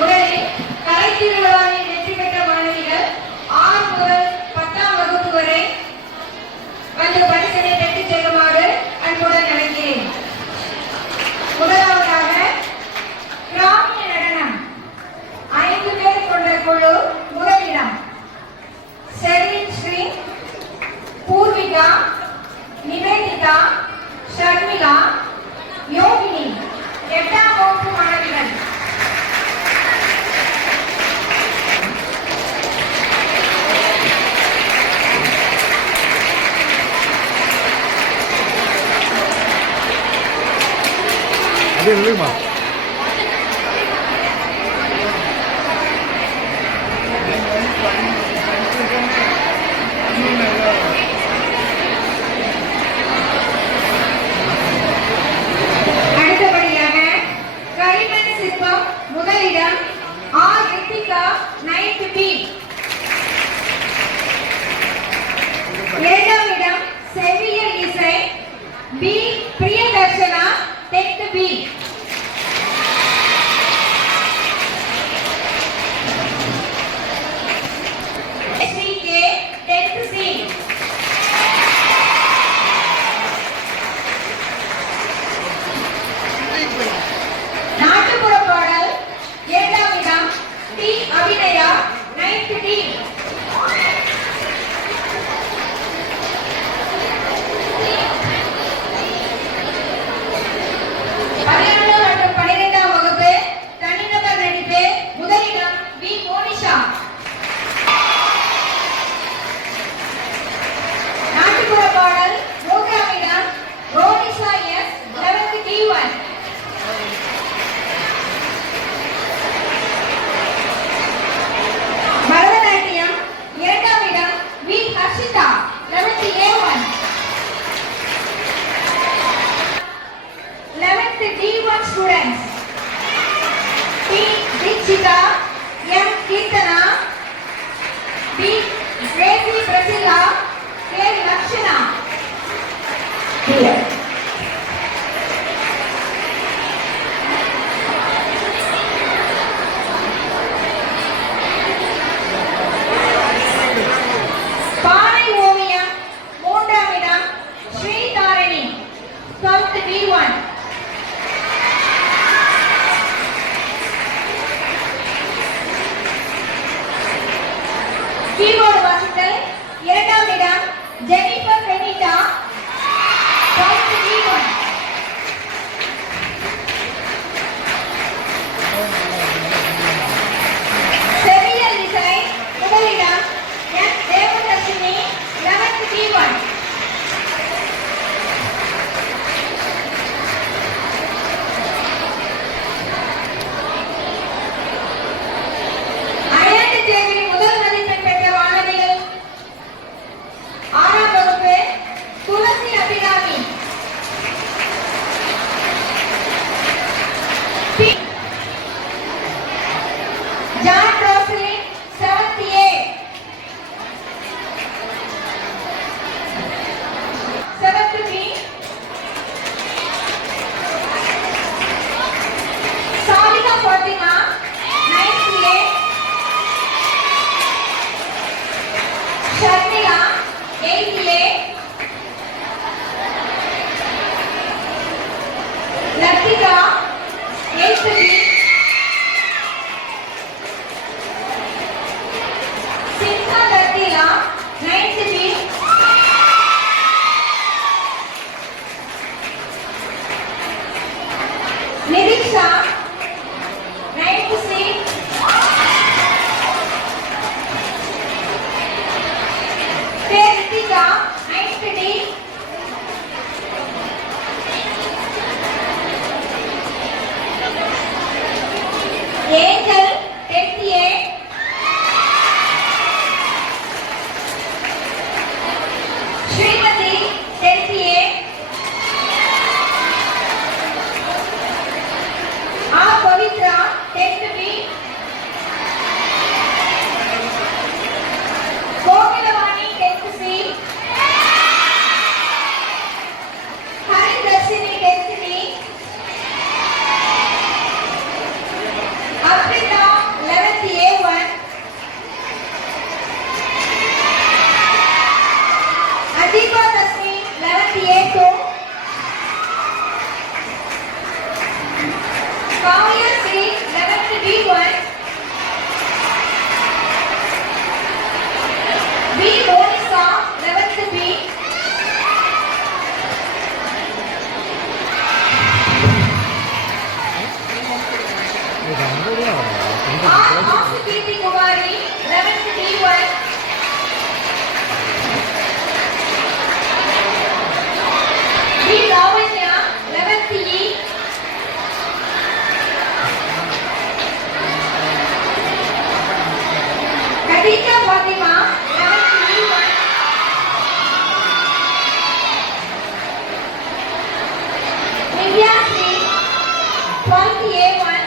முதலில் கலை திருவிழாவில் வெற்றி பெற்ற மாணவிகள் 6 முதல் 10ஆம் வகுப்பு வரை வந்து பரிசினை பெற்றுச் செல்லுமாறு அன்புடன் அழைக்கிறேன். முதலாவதாக கிராமிய நடனம் 5 பேர் கொண்ட குழு முதலிடம். ஷெர்லின் ஸ்ரீ, பூர்விகா, நிவேதிதா, ஷர்மிளா, யோகினி 8ஆம் வகுப்பு மாணவிகள். அதே இல்லைமா அடுத்தபடியாக களிமண் சிற்பம் முதலிடம் ஆர் ரித்திகா 9th B. 2ஆம் இடம் செவிலியல் இசை P Priyadarshana 10th B. SVK 10th C. Trisha, 9th C. K. Ritika, 9th D. Angel, 10th A. Srimati, 10th A. R. Pavitra, 10th B. Kokilavani, 10th C. Hari Darshini, 10th D. Afrita, 11th A1. Adipa Dasmi, 11th A2. Kavya Sri, 11th B1. B. Monica, 11th B. R. Asukiti Kumari, 11th D1. B. Lavanya, 11th E. Khadija Fatima, 11th E1. Nivya Sri, 12th A1.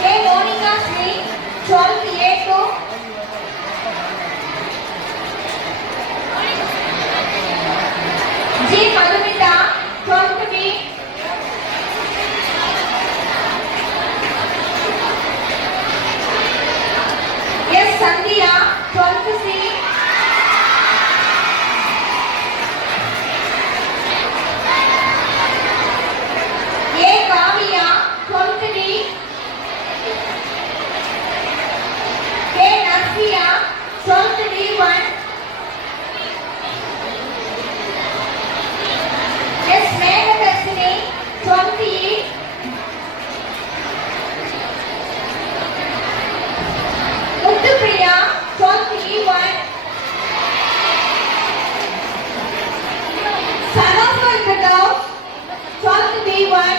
K. Monica Sri, 12th A2. G. Madhumita, 12th B. S. Sandhya, 12th C. A. Kavya, 12th D. K. Nasya, 12th D1. S. Meghadarshini, 12th E. Muthupriya, 12th E1. Sanofa Kadau, 12th B1.